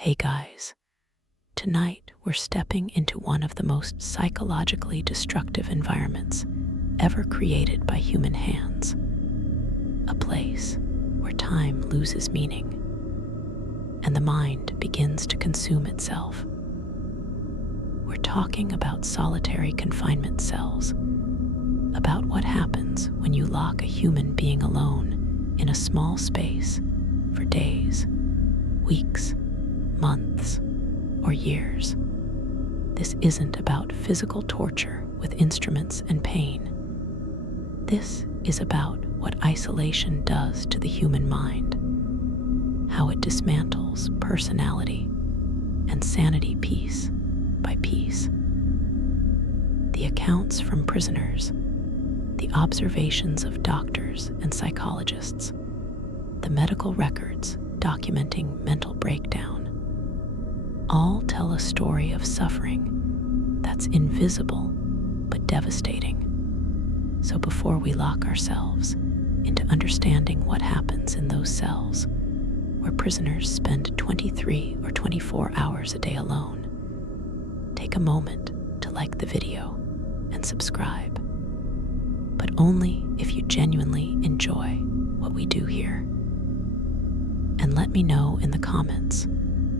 Hey guys, tonight we're stepping into one of the most psychologically destructive environments ever created by human hands. A place where time loses meaning and the mind begins to consume itself. We're talking about solitary confinement cells, about what happens when you lock a human being alone in a small space for days, weeks, months, or years. This isn't about physical torture with instruments and pain. This is about what isolation does to the human mind, how it dismantles personality and sanity piece by piece. The accounts from prisoners, the observations of doctors and psychologists, the medical records documenting mental breakdown, all tell a story of suffering that's invisible but devastating. So before we lock ourselves into understanding what happens in those cells, where prisoners spend 23 or 24 hours a day alone, take a moment to like the video and subscribe, but only if you genuinely enjoy what we do here. And let me know in the comments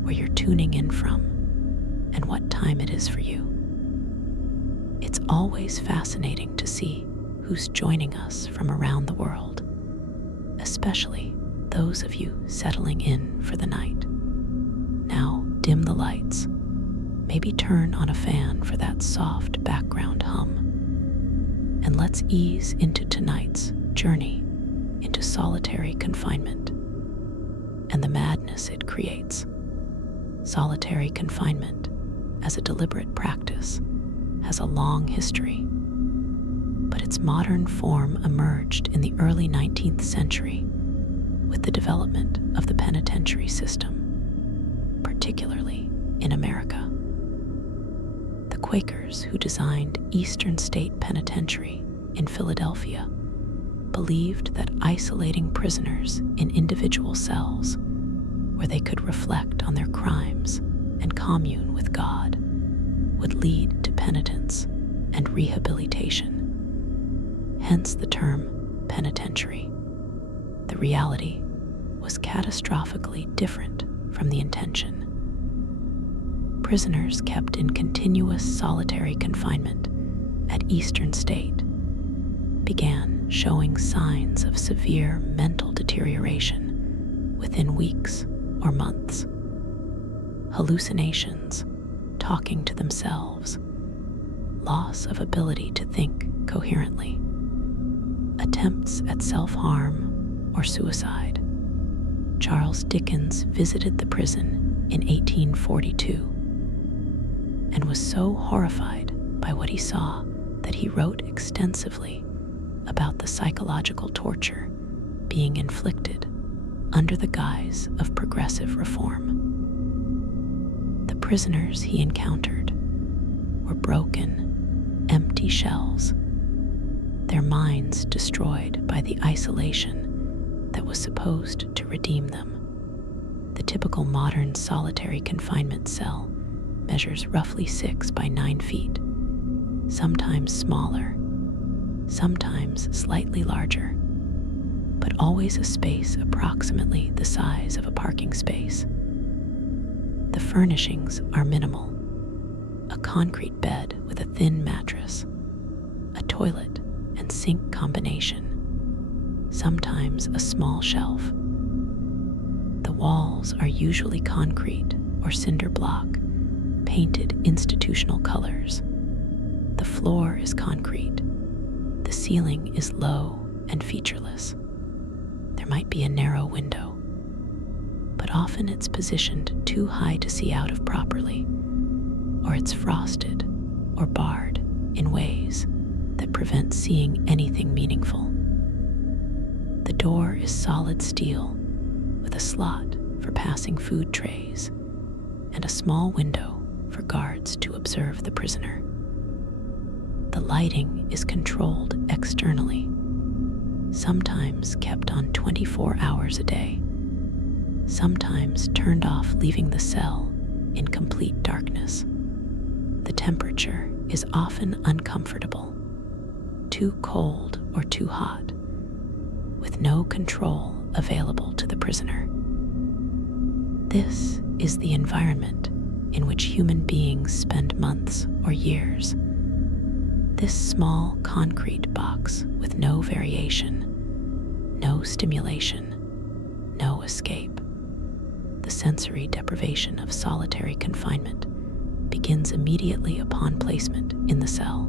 where you're tuning in from and what time it is for you. It's always fascinating to see who's joining us from around the world, especially those of you settling in for the night. Now dim the lights, maybe turn on a fan for that soft background hum, and let's ease into tonight's journey into solitary confinement and the madness it creates. Solitary confinement, as a deliberate practice, has a long history, but its modern form emerged in the early 19th century with the development of the penitentiary system, particularly in America. The Quakers who designed Eastern State Penitentiary in Philadelphia believed that isolating prisoners in individual cells where they could reflect on their crimes and commune with God would lead to penitence and rehabilitation. Hence the term penitentiary. The reality was catastrophically different from the intention. Prisoners kept in continuous solitary confinement at Eastern State began showing signs of severe mental deterioration within weeks or months. Hallucinations, talking to themselves, loss of ability to think coherently, attempts at self-harm or suicide. Charles Dickens visited the prison in 1842 and was so horrified by what he saw that he wrote extensively about the psychological torture being inflicted under the guise of progressive reform. The prisoners he encountered were broken, empty shells, their minds destroyed by the isolation that was supposed to redeem them. The typical modern solitary confinement cell measures roughly 6 by 9 feet, sometimes smaller, sometimes slightly larger, but always a space approximately the size of a parking space. The furnishings are minimal: a concrete bed with a thin mattress, a toilet and sink combination, sometimes a small shelf. The walls are usually concrete or cinder block, painted institutional colors. The floor is concrete. The ceiling is low and featureless. There might be a narrow window, but often it's positioned too high to see out of properly, or it's frosted or barred in ways that prevent seeing anything meaningful. The door is solid steel with a slot for passing food trays and a small window for guards to observe the prisoner. The lighting is controlled externally, sometimes kept on 24 hours a day, sometimes turned off, leaving the cell in complete darkness. The temperature is often uncomfortable, too cold or too hot, with no control available to the prisoner. This is the environment in which human beings spend months or years. This small concrete box with no variation, no stimulation, no escape. The sensory deprivation of solitary confinement begins immediately upon placement in the cell.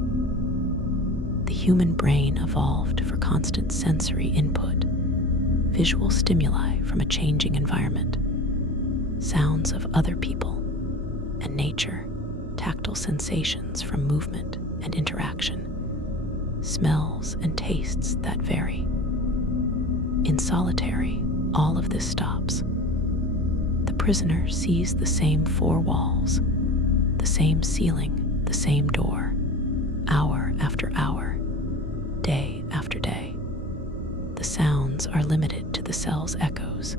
The human brain evolved for constant sensory input, visual stimuli from a changing environment, sounds of other people and nature, tactile sensations from movement and interaction, smells and tastes that vary. In solitary, all of this stops. The prisoner sees the same four walls, the same ceiling, the same door, hour after hour, day after day. The sounds are limited to the cell's echoes,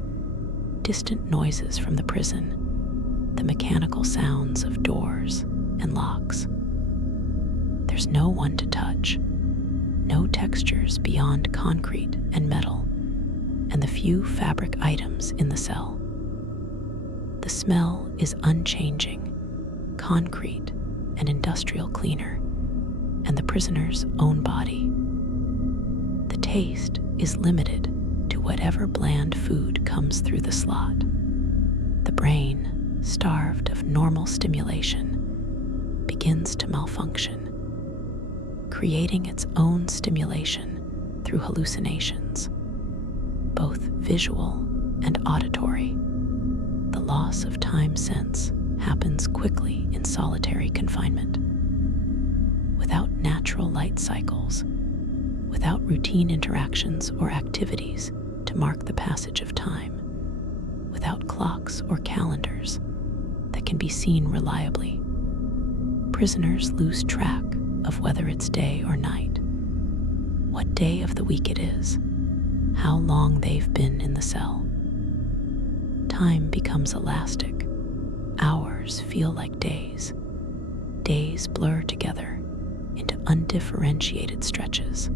distant noises from the prison, the mechanical sounds of doors and locks. There's no one to touch, no textures beyond concrete and metal, and the few fabric items in the cell. The smell is unchanging, concrete and industrial cleaner, and the prisoner's own body. The taste is limited to whatever bland food comes through the slot. The brain, starved of normal stimulation, begins to malfunction, creating its own stimulation through hallucinations, both visual and auditory. The loss of time sense happens quickly in solitary confinement. Without natural light cycles, without routine interactions or activities to mark the passage of time, without clocks or calendars that can be seen reliably, prisoners lose track of whether it's day or night, what day of the week it is, how long they've been in the cell. Time becomes elastic. Hours feel like days. Days blur together into undifferentiated stretches.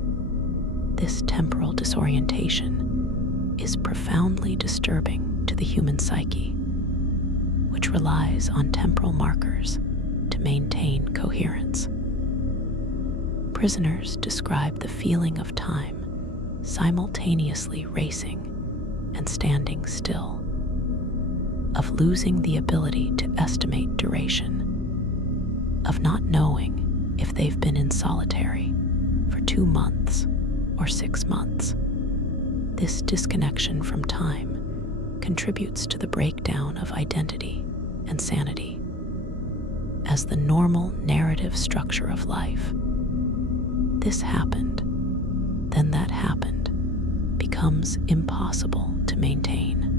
This temporal disorientation is profoundly disturbing to the human psyche, which relies on temporal markers to maintain coherence. Prisoners describe the feeling of time simultaneously racing and standing still, of losing the ability to estimate duration, of not knowing if they've been in solitary for 2 months or 6 months. This disconnection from time contributes to the breakdown of identity and sanity. As the normal narrative structure of life, this happened, then that happened, becomes impossible to maintain.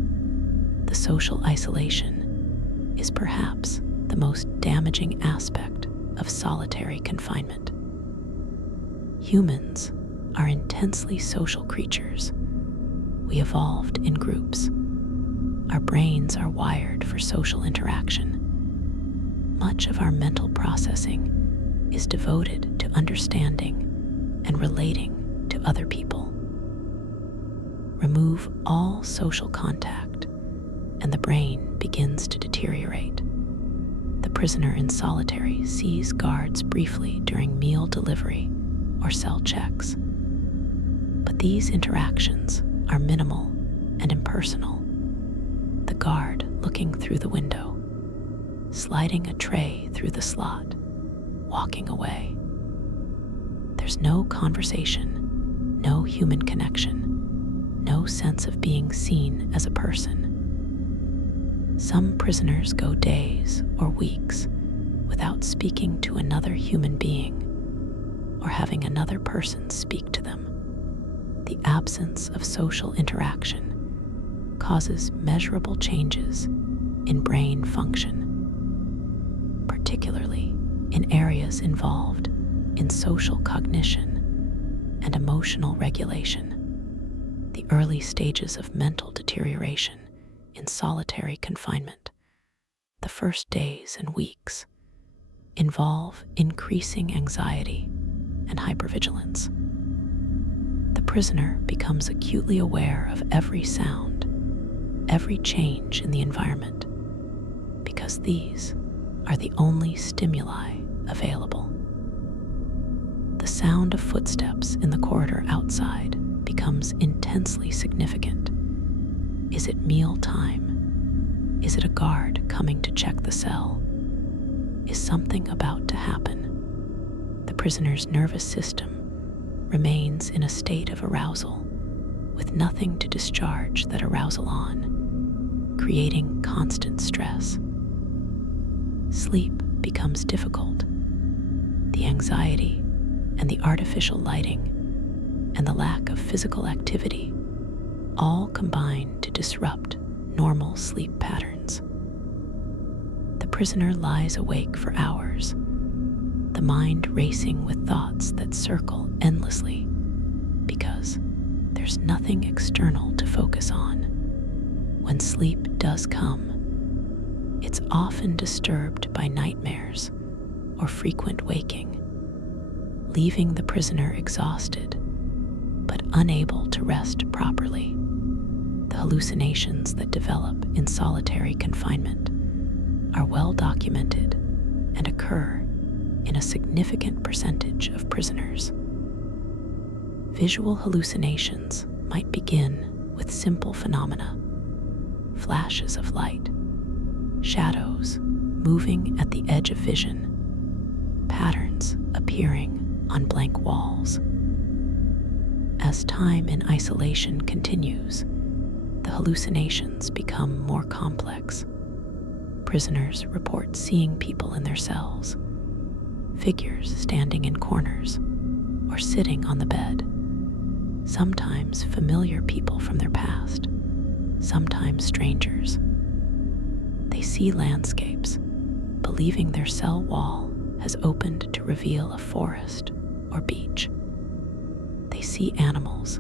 The social isolation is perhaps the most damaging aspect of solitary confinement. Humans are intensely social creatures. We evolved in groups. Our brains are wired for social interaction. Much of our mental processing is devoted to understanding and relating to other people. Remove all social contact, and the brain begins to deteriorate. The prisoner in solitary sees guards briefly during meal delivery or cell checks. But these interactions are minimal and impersonal. The guard looking through the window, sliding a tray through the slot, walking away. There's no conversation, no human connection, no sense of being seen as a person. Some prisoners go days or weeks without speaking to another human being or having another person speak to them. The absence of social interaction causes measurable changes in brain function, particularly in areas involved in social cognition and emotional regulation. The early stages of mental deterioration in solitary confinement. The first days and weeks involve increasing anxiety and hypervigilance. The prisoner becomes acutely aware of every sound, every change in the environment, because these are the only stimuli available. The sound of footsteps in the corridor outside becomes intensely significant. Is it meal time? Is it a guard coming to check the cell? Is something about to happen? The prisoner's nervous system remains in a state of arousal, with nothing to discharge that arousal on, creating constant stress. Sleep becomes difficult. The anxiety and the artificial lighting and the lack of physical activity all combine to disrupt normal sleep patterns. The prisoner lies awake for hours, the mind racing with thoughts that circle endlessly because there's nothing external to focus on. When sleep does come, it's often disturbed by nightmares or frequent waking, leaving the prisoner exhausted but unable to rest properly. The hallucinations that develop in solitary confinement are well documented and occur in a significant percentage of prisoners. Visual hallucinations might begin with simple phenomena: flashes of light, shadows moving at the edge of vision, patterns appearing on blank walls. As time in isolation continues, the hallucinations become more complex. Prisoners report seeing people in their cells, figures standing in corners or sitting on the bed, sometimes familiar people from their past, sometimes strangers. They see landscapes, believing their cell wall has opened to reveal a forest or beach. They see animals,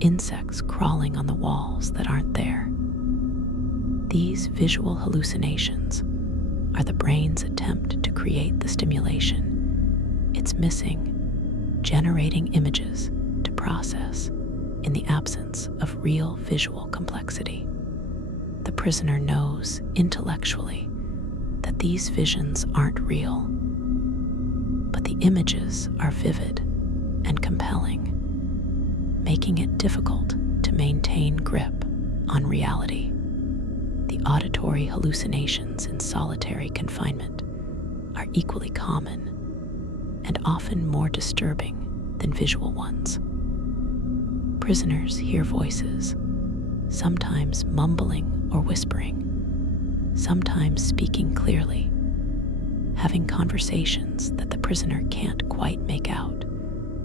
insects crawling on the walls that aren't there. These visual hallucinations are the brain's attempt to create the stimulation it's missing, generating images to process in the absence of real visual complexity. The prisoner knows intellectually that these visions aren't real, but the images are vivid and compelling, making it difficult to maintain grip on reality. The auditory hallucinations in solitary confinement are equally common and often more disturbing than visual ones. Prisoners hear voices, sometimes mumbling or whispering, sometimes speaking clearly, having conversations that the prisoner can't quite make out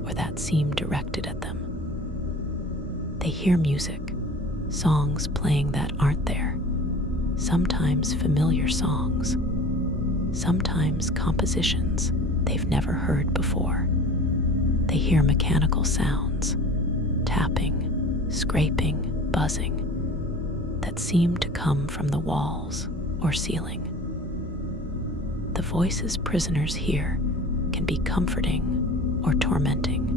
or that seem directed at them. They hear music, songs playing that aren't there, sometimes familiar songs, sometimes compositions they've never heard before. They hear mechanical sounds, tapping, scraping, buzzing, that seem to come from the walls or ceiling. The voices prisoners hear can be comforting or tormenting.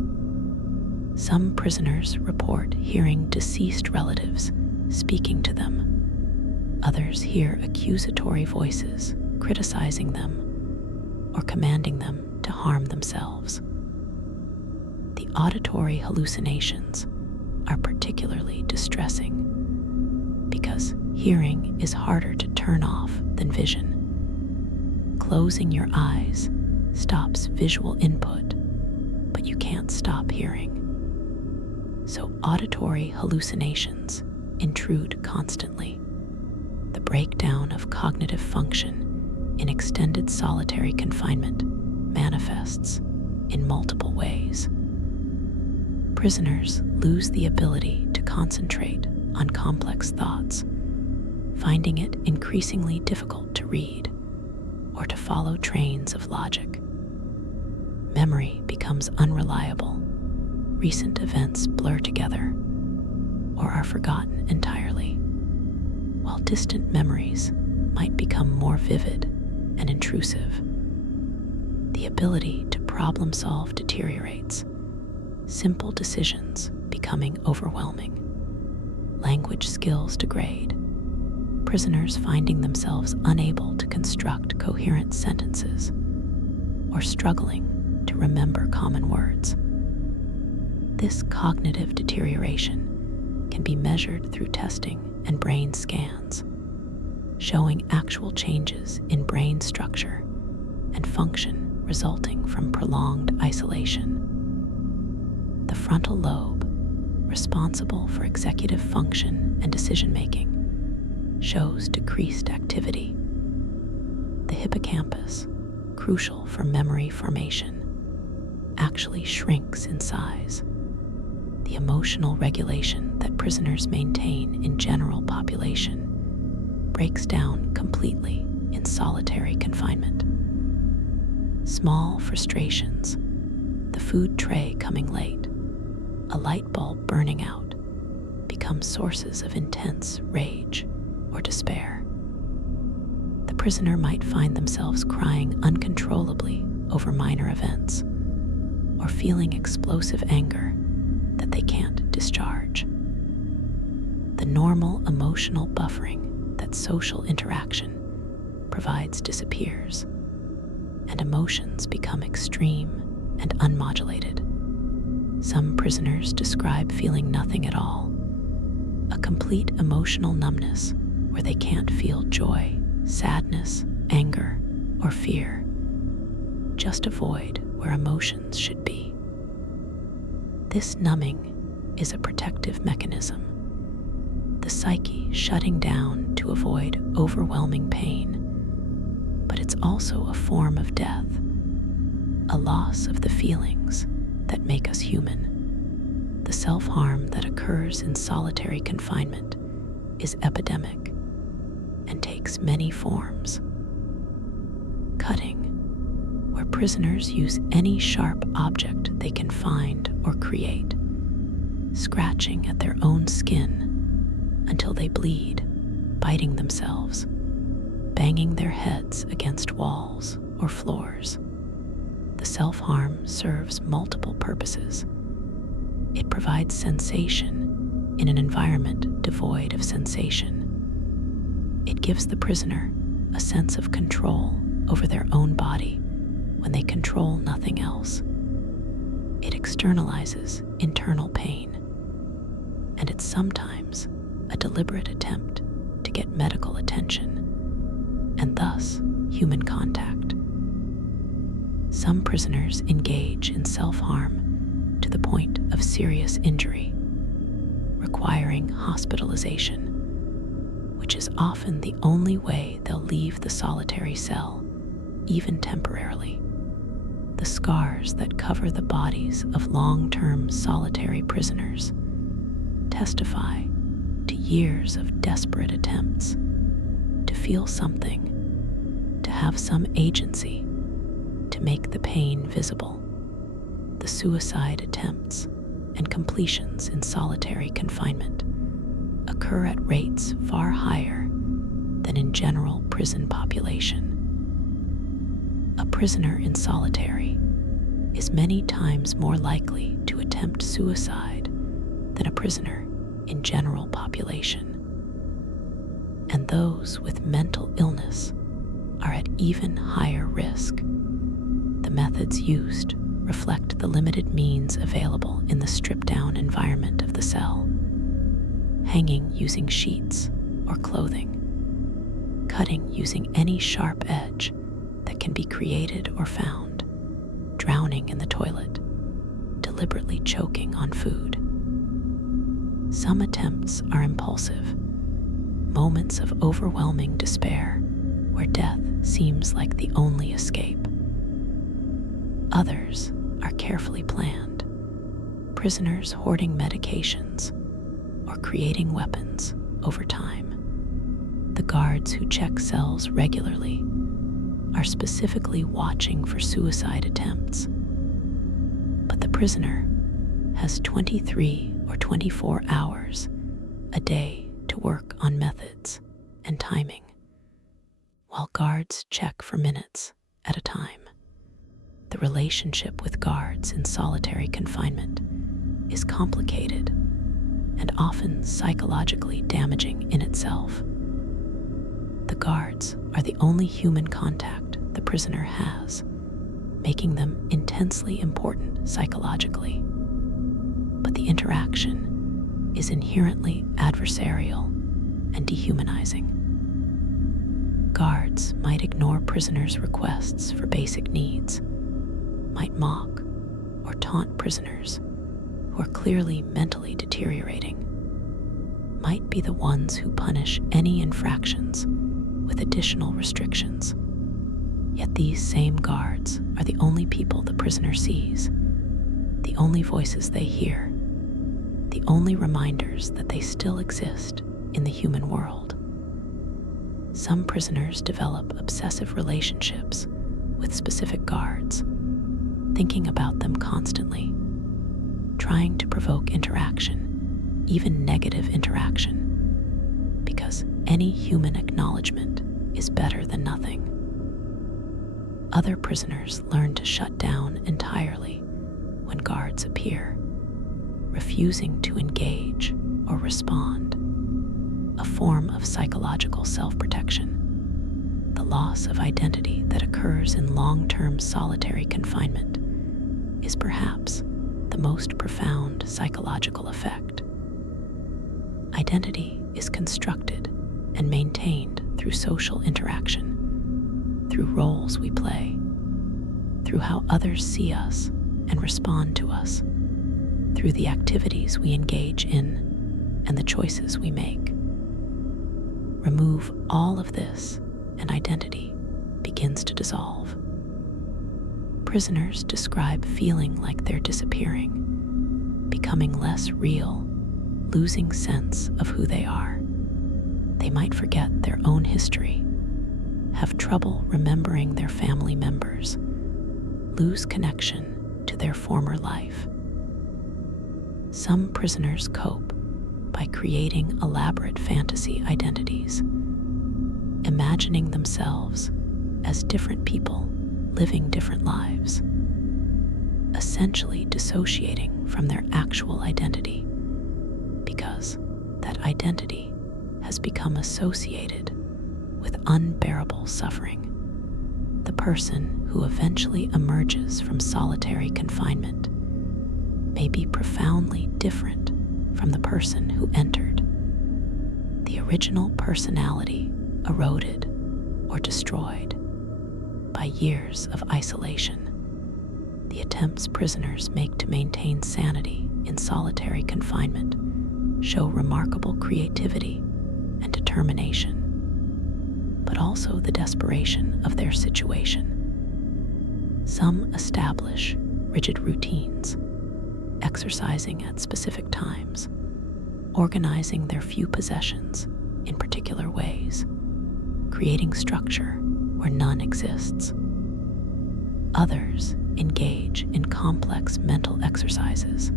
Some prisoners report hearing deceased relatives speaking to them. Others hear accusatory voices criticizing them or commanding them to harm themselves. The auditory hallucinations are particularly distressing because hearing is harder to turn off than vision. Closing your eyes stops visual input, but you can't stop hearing. So auditory hallucinations intrude constantly. The breakdown of cognitive function in extended solitary confinement manifests in multiple ways. Prisoners lose the ability to concentrate on complex thoughts, finding it increasingly difficult to read or to follow trains of logic. Memory becomes unreliable. Recent events blur together or are forgotten entirely. while distant memories might become more vivid and intrusive. The ability to problem solve deteriorates, simple decisions becoming overwhelming. Language skills degrade, prisoners finding themselves unable to construct coherent sentences or struggling to remember common words. This cognitive deterioration can be measured through testing and brain scans, showing actual changes in brain structure and function resulting from prolonged isolation. The frontal lobe, responsible for executive function and decision-making, shows decreased activity. The hippocampus, crucial for memory formation, actually shrinks in size. The emotional regulation that prisoners maintain in general population breaks down completely in solitary confinement. Small frustrations, the food tray coming late, a light bulb burning out, become sources of intense rage or despair. The prisoner might find themselves crying uncontrollably over minor events or feeling explosive anger that they can't discharge. The normal emotional buffering that social interaction provides disappears, and emotions become extreme and unmodulated. Some prisoners describe feeling nothing at all, a complete emotional numbness where they can't feel joy, sadness, anger, or fear, just a void where emotions should be. This numbing is a protective mechanism, the psyche shutting down to avoid overwhelming pain, but it's also a form of death, a loss of the feelings that make us human. The self-harm that occurs in solitary confinement is epidemic and takes many forms. Cutting, where prisoners use any sharp object they can find or create, scratching at their own skin until they bleed, biting themselves, banging their heads against walls or floors. The self-harm serves multiple purposes. It provides sensation in an environment devoid of sensation. It gives the prisoner a sense of control over their own body when they control nothing else. It externalizes internal pain, and it's sometimes a deliberate attempt to get medical attention and thus human contact. Some prisoners engage in self-harm to the point of serious injury, requiring hospitalization, which is often the only way they'll leave the solitary cell, even temporarily. The scars that cover the bodies of long-term solitary prisoners testify to years of desperate attempts to feel something, to have some agency, to make the pain visible. The suicide attempts and completions in solitary confinement occur at rates far higher than in general prison population. A prisoner in solitary is many times more likely to attempt suicide than a prisoner in general population. And those with mental illness are at even higher risk. The methods used reflect the limited means available in the stripped-down environment of the cell. Hanging using sheets or clothing, cutting using any sharp edge that can be created or found, drowning in the toilet, deliberately choking on food. Some attempts are impulsive, moments of overwhelming despair where death seems like the only escape. Others are carefully planned, prisoners hoarding medications or creating weapons over time. The guards who check cells regularly are specifically watching for suicide attempts, but the prisoner has 23 or 24 hours a day to work on methods and timing, while guards check for minutes at a time. The relationship with guards in solitary confinement is complicated and often psychologically damaging in itself. The guards are the only human contact the prisoner has, making them intensely important psychologically. But the interaction is inherently adversarial and dehumanizing. Guards might ignore prisoners' requests for basic needs, might mock or taunt prisoners who are clearly mentally deteriorating, might be the ones who punish any infractions with additional restrictions. Yet these same guards are the only people the prisoner sees, the only voices they hear, the only reminders that they still exist in the human world. Some prisoners develop obsessive relationships with specific guards, thinking about them constantly, trying to provoke interaction, even negative interaction, because any human acknowledgement is better than nothing. Other prisoners learn to shut down entirely when guards appear, refusing to engage or respond, a form of psychological self-protection. The loss of identity that occurs in long-term solitary confinement is perhaps the most profound psychological effect. Identity is constructed and maintained through social interaction, through roles we play, through how others see us and respond to us, through the activities we engage in and the choices we make. Remove all of this, and identity begins to dissolve. Prisoners describe feeling like they're disappearing, becoming less real, losing sense of who they are. They might forget their own history, have trouble remembering their family members, lose connection to their former life. Some prisoners cope by creating elaborate fantasy identities, imagining themselves as different people living different lives, essentially dissociating from their actual identity because that identity has become associated with unbearable suffering. The person who eventually emerges from solitary confinement may be profoundly different from the person who entered. The original personality eroded or destroyed by years of isolation. The attempts prisoners make to maintain sanity in solitary confinement show remarkable creativity and determination, but also the desperation of their situation. Some establish rigid routines, exercising at specific times, organizing their few possessions in particular ways, creating structure where none exists. Others engage in complex mental exercises,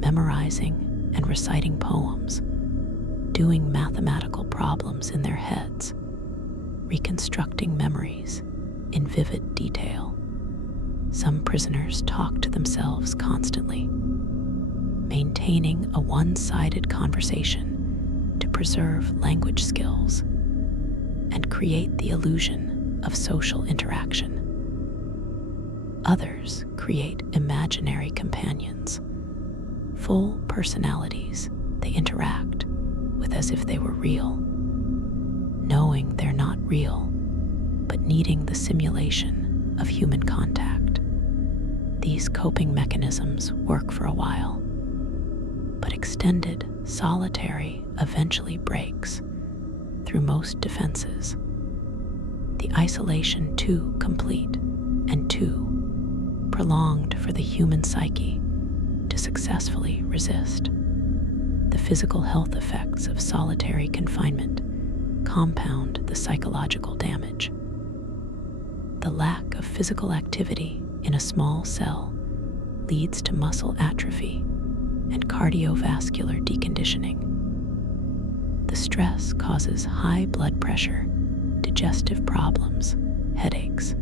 memorizing and reciting poems, doing mathematical problems in their heads, reconstructing memories in vivid detail. Some prisoners talk to themselves constantly, maintaining a one-sided conversation to preserve language skills and create the illusion of social interaction. Others create imaginary companions, full personalities they interact with as if they were real, knowing they're not real, but needing the simulation of human contact. These coping mechanisms work for a while, but extended solitary eventually breaks through most defenses. The isolation too complete and too prolonged for the human psyche to successfully resist. The physical health effects of solitary confinement compound the psychological damage. The lack of physical activity in a small cell leads to muscle atrophy and cardiovascular deconditioning. The stress causes high blood pressure, digestive problems, headaches.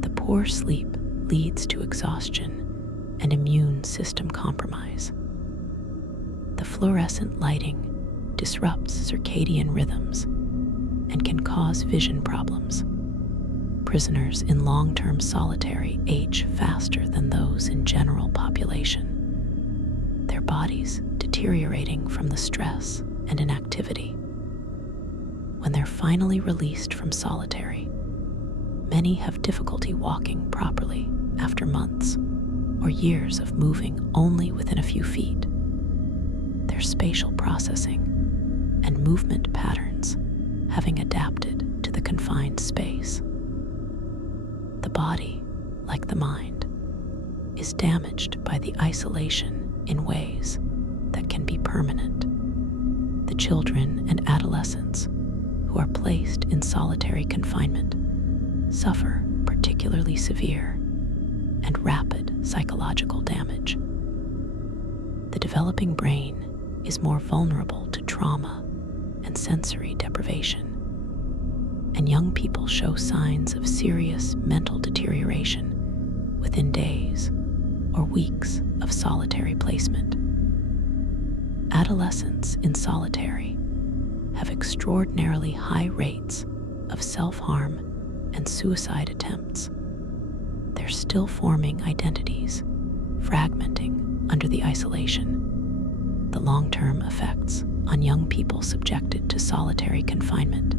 The poor sleep leads to exhaustion and immune system compromise. The fluorescent lighting disrupts circadian rhythms and can cause vision problems. Prisoners in long-term solitary age faster than those in general population, their bodies deteriorating from the stress and inactivity. When they're finally released from solitary, many have difficulty walking properly after months or years of moving only within a few feet. Their spatial processing and movement patterns having adapted to the confined space. The body, like the mind, is damaged by the isolation in ways that can be permanent. The children and adolescents who are placed in solitary confinement suffer particularly severe and rapid psychological damage. The developing brain is more vulnerable to trauma and sensory deprivation, and young people show signs of serious mental deterioration within days or weeks of solitary placement. Adolescents in solitary have extraordinarily high rates of self-harm and suicide attempts. They're still forming identities, fragmenting under the isolation. The long-term effects on young people subjected to solitary confinement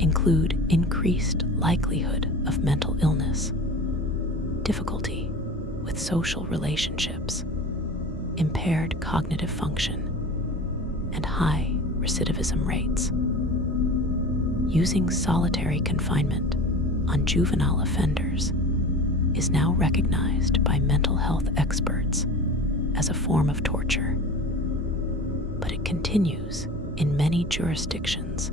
include increased likelihood of mental illness, difficulty with social relationships, impaired cognitive function, and high recidivism rates. Using solitary confinement on juvenile offenders is now recognized by mental health experts as a form of torture, but it continues in many jurisdictions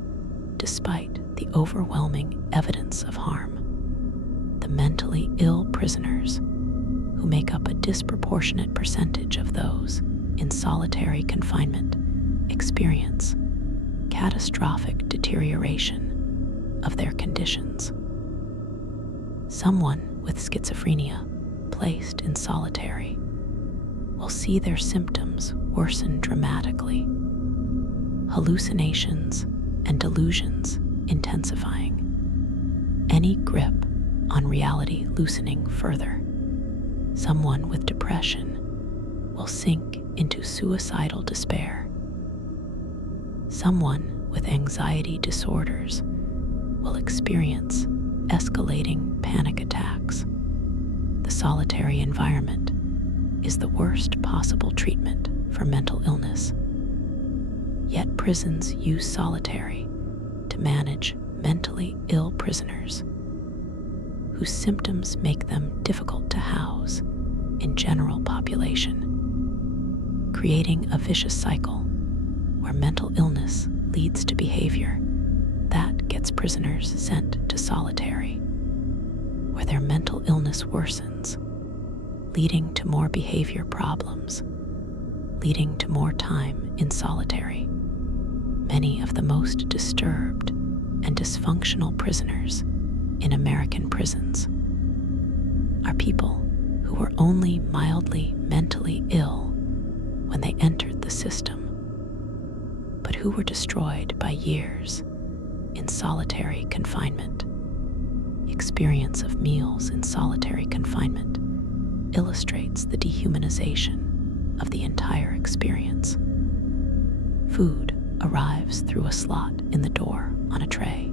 despite the overwhelming evidence of harm. The mentally ill prisoners, who make up a disproportionate percentage of those in solitary confinement, experience catastrophic deterioration of their conditions. Someone with schizophrenia placed in solitary will see their symptoms worsen dramatically, hallucinations and delusions intensifying, any grip on reality loosening further. Someone with depression will sink into suicidal despair. Someone with anxiety disorders will experience escalating panic attacks. The solitary environment is the worst possible treatment for mental illness. Yet prisons use solitary to manage mentally ill prisoners whose symptoms make them difficult to house in general population, creating a vicious cycle where mental illness leads to behavior that gets prisoners sent to solitary, where their mental illness worsens, leading to more behavior problems, leading to more time in solitary. Many of the most disturbed and dysfunctional prisoners in American prisons are people who were only mildly mentally ill when they entered the system, but who were destroyed by years in solitary confinement. Experience of meals in solitary confinement illustrates the dehumanization of the entire experience. Food arrives through a slot in the door on a tray,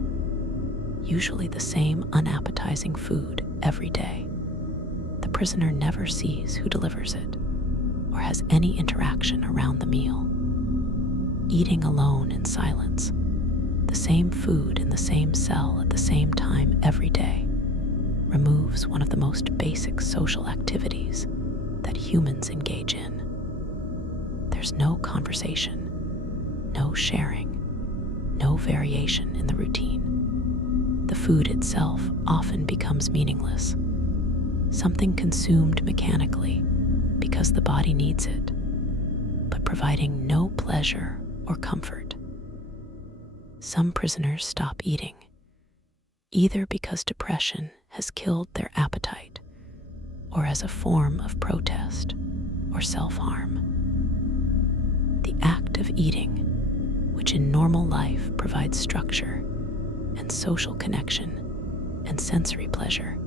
usually the same unappetizing food every day. The prisoner never sees who delivers it or has any interaction around the meal. Eating alone in silence, the same food in the same cell at the same time every day, removes one of the most basic social activities that humans engage in. There's no conversation, no sharing, no variation in the routine. The food itself often becomes meaningless, something consumed mechanically because the body needs it, but providing no pleasure or comfort. Some prisoners stop eating, either because depression has killed their appetite or as a form of protest or self-harm. The act of eating, which in normal life provides structure and social connection and sensory pleasure,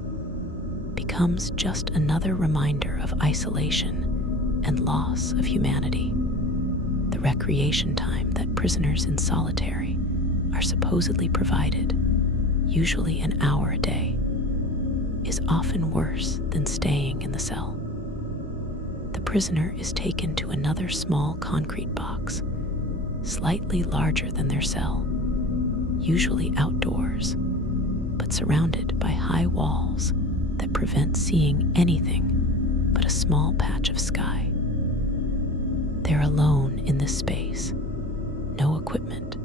becomes just another reminder of isolation and loss of humanity. The recreation time that prisoners in solitary are supposedly provided, usually an hour a day, is often worse than staying in the cell. The prisoner is taken to another small concrete box, slightly larger than their cell, usually outdoors, but surrounded by high walls that prevent seeing anything but a small patch of sky. They're alone in this space, no equipment,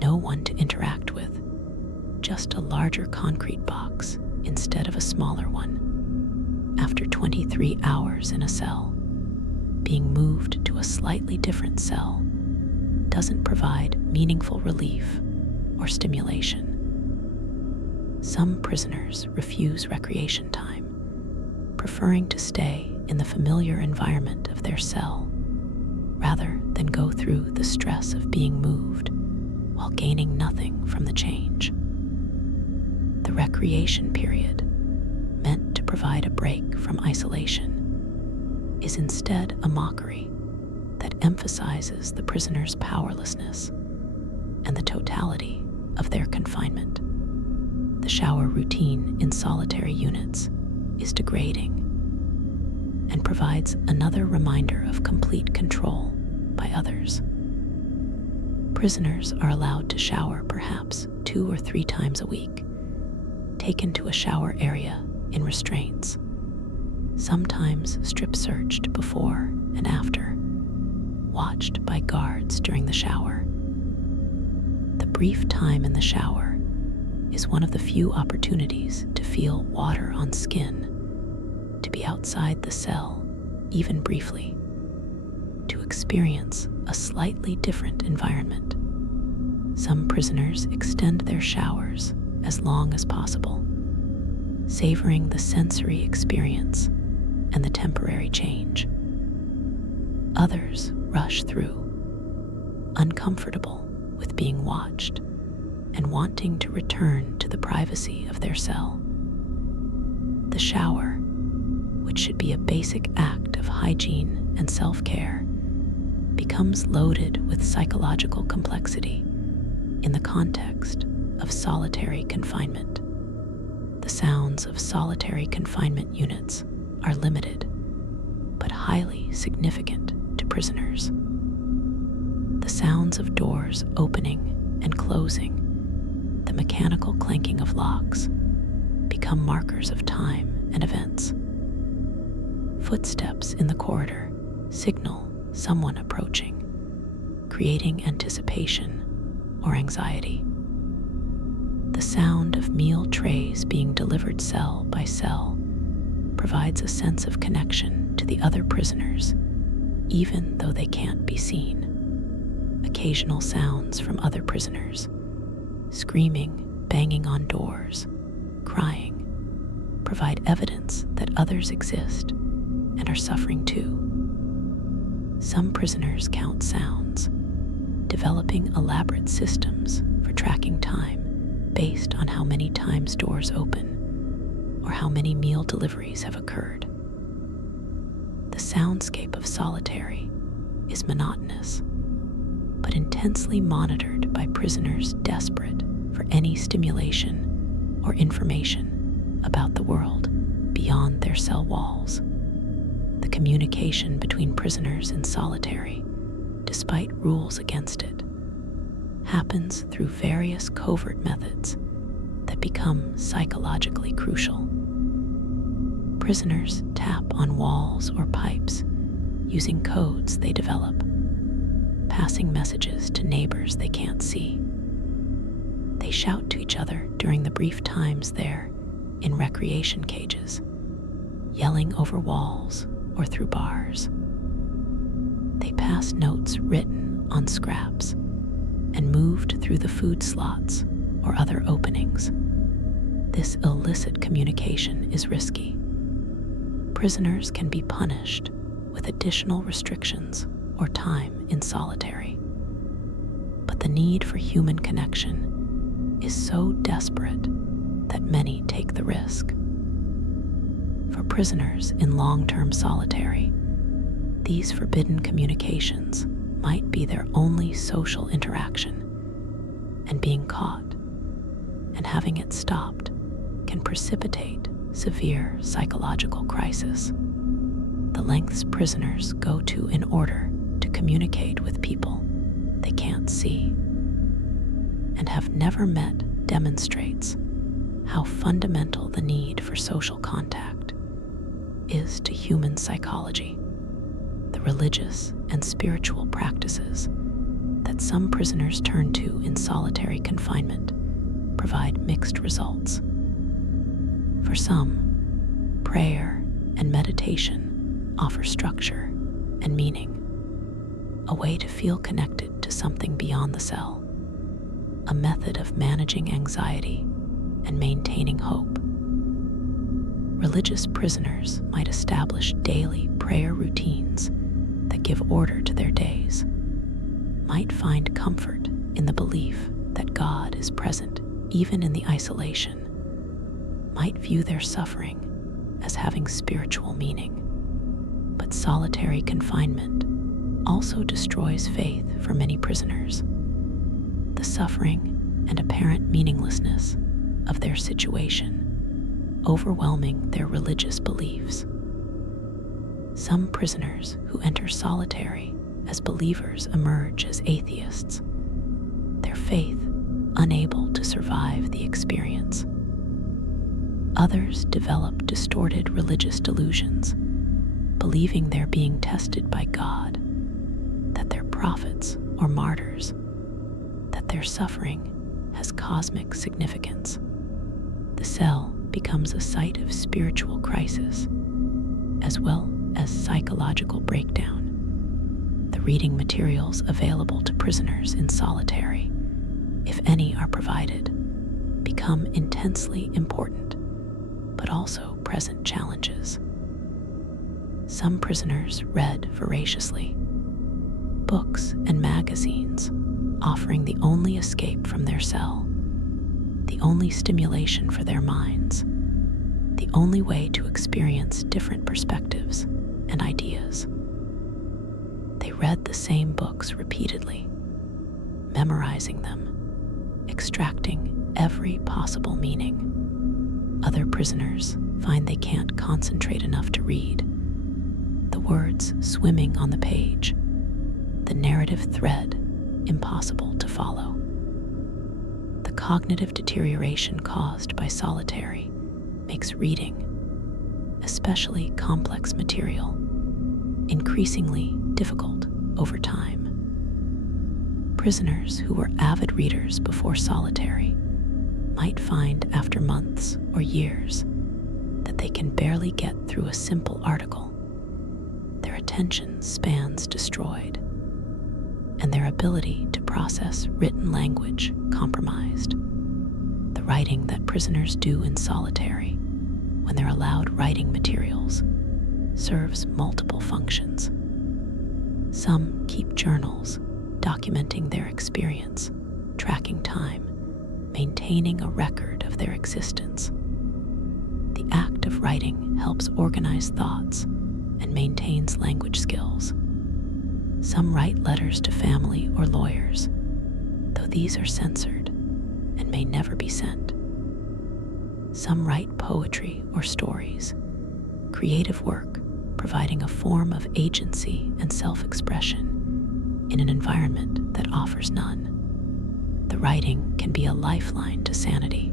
no one to interact with, just a larger concrete box instead of a smaller one. After 23 hours in a cell, being moved to a slightly different cell doesn't provide meaningful relief or stimulation. Some prisoners refuse recreation time, preferring to stay in the familiar environment of their cell rather than go through the stress of being moved while gaining nothing from the change. The recreation period, meant to provide a break from isolation, is instead a mockery that emphasizes the prisoner's powerlessness and the totality of their confinement. The shower routine in solitary units is degrading and provides another reminder of complete control by others. Prisoners are allowed to shower perhaps 2 or 3 times a week, taken to a shower area in restraints, sometimes strip-searched before and after, watched by guards during the shower. The brief time in the shower is one of the few opportunities to feel water on skin, to be outside the cell, even briefly, to experience a slightly different environment. Some prisoners extend their showers as long as possible, savoring the sensory experience and the temporary change. Others rush through, uncomfortable with being watched and wanting to return to the privacy of their cell. The shower, which should be a basic act of hygiene and self-care, becomes loaded with psychological complexity in the context of solitary confinement. The sounds of solitary confinement units are limited, but highly significant to prisoners. The sounds of doors opening and closing, the mechanical clanking of locks, become markers of time and events. Footsteps in the corridor signal someone approaching, creating anticipation or anxiety. The sound of meal trays being delivered cell by cell provides a sense of connection to the other prisoners, even though they can't be seen. Occasional sounds from other prisoners, screaming, banging on doors, crying, provide evidence that others exist and are suffering too. Some prisoners count sounds, developing elaborate systems for tracking time based on how many times doors open or how many meal deliveries have occurred. The soundscape of solitary is monotonous, but intensely monitored by prisoners desperate for any stimulation or information about the world beyond their cell walls. The communication between prisoners in solitary, despite rules against it, happens through various covert methods that become psychologically crucial. Prisoners tap on walls or pipes using codes they develop, passing messages to neighbors they can't see. They shout to each other during the brief times they're in recreation cages, yelling over walls or through bars. They pass notes written on scraps, and moved through the food slots or other openings. This illicit communication is risky. Prisoners can be punished with additional restrictions or time in solitary. But the need for human connection is so desperate that many take the risk. For prisoners in long-term solitary, these forbidden communications might be their only social interaction, and being caught and having it stopped can precipitate severe psychological crisis. The lengths prisoners go to in order to communicate with people they can't see and have never met demonstrates how fundamental the need for social contact is to human psychology. The religious and spiritual practices that some prisoners turn to in solitary confinement provide mixed results. For some, prayer and meditation offer structure and meaning, a way to feel connected to something beyond the cell, a method of managing anxiety and maintaining hope. Religious prisoners might establish daily prayer routines that give order to their days, might find comfort in the belief that God is present even in the isolation, might view their suffering as having spiritual meaning. But solitary confinement also destroys faith for many prisoners. The suffering and apparent meaninglessness of their situation overwhelming their religious beliefs. Some prisoners who enter solitary as believers emerge as atheists, their faith unable to survive the experience. Others develop distorted religious delusions, believing they're being tested by God, that they're prophets or martyrs, that their suffering has cosmic significance. The cell becomes a site of spiritual crisis, as well as psychological breakdown. The reading materials available to prisoners in solitary, if any are provided, become intensely important, but also present challenges. Some prisoners read voraciously, books and magazines offering the only escape from their cell, the only stimulation for their minds, the only way to experience different perspectives and ideas. They read the same books repeatedly, memorizing them, extracting every possible meaning. Other prisoners find they can't concentrate enough to read, the words swimming on the page, the narrative thread impossible to follow. The cognitive deterioration caused by solitary makes reading, especially complex material, increasingly difficult over time. Prisoners who were avid readers before solitary might find after months or years that they can barely get through a simple article. Their attention spans destroyed, and their ability to process written language compromised. The writing that prisoners do in solitary, when they're allowed writing materials, serves multiple functions. Some keep journals, documenting their experience, tracking time, maintaining a record of their existence. The act of writing helps organize thoughts and maintains language skills. Some write letters to family or lawyers, though these are censored and may never be sent. Some write poetry or stories, creative work providing a form of agency and self-expression in an environment that offers none. The writing can be a lifeline to sanity,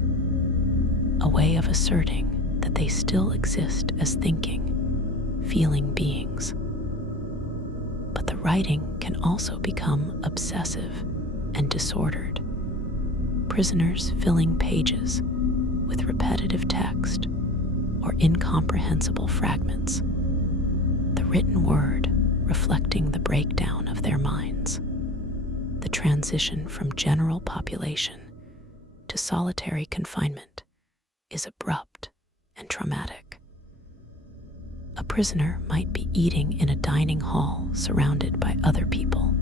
a way of asserting that they still exist as thinking, feeling beings. But the writing can also become obsessive and disordered. Prisoners filling pages with repetitive text or incomprehensible fragments, the written word reflecting the breakdown of their minds. the transition from general population to solitary confinement is abrupt and traumatic. A prisoner might be eating in a dining hall surrounded by other people,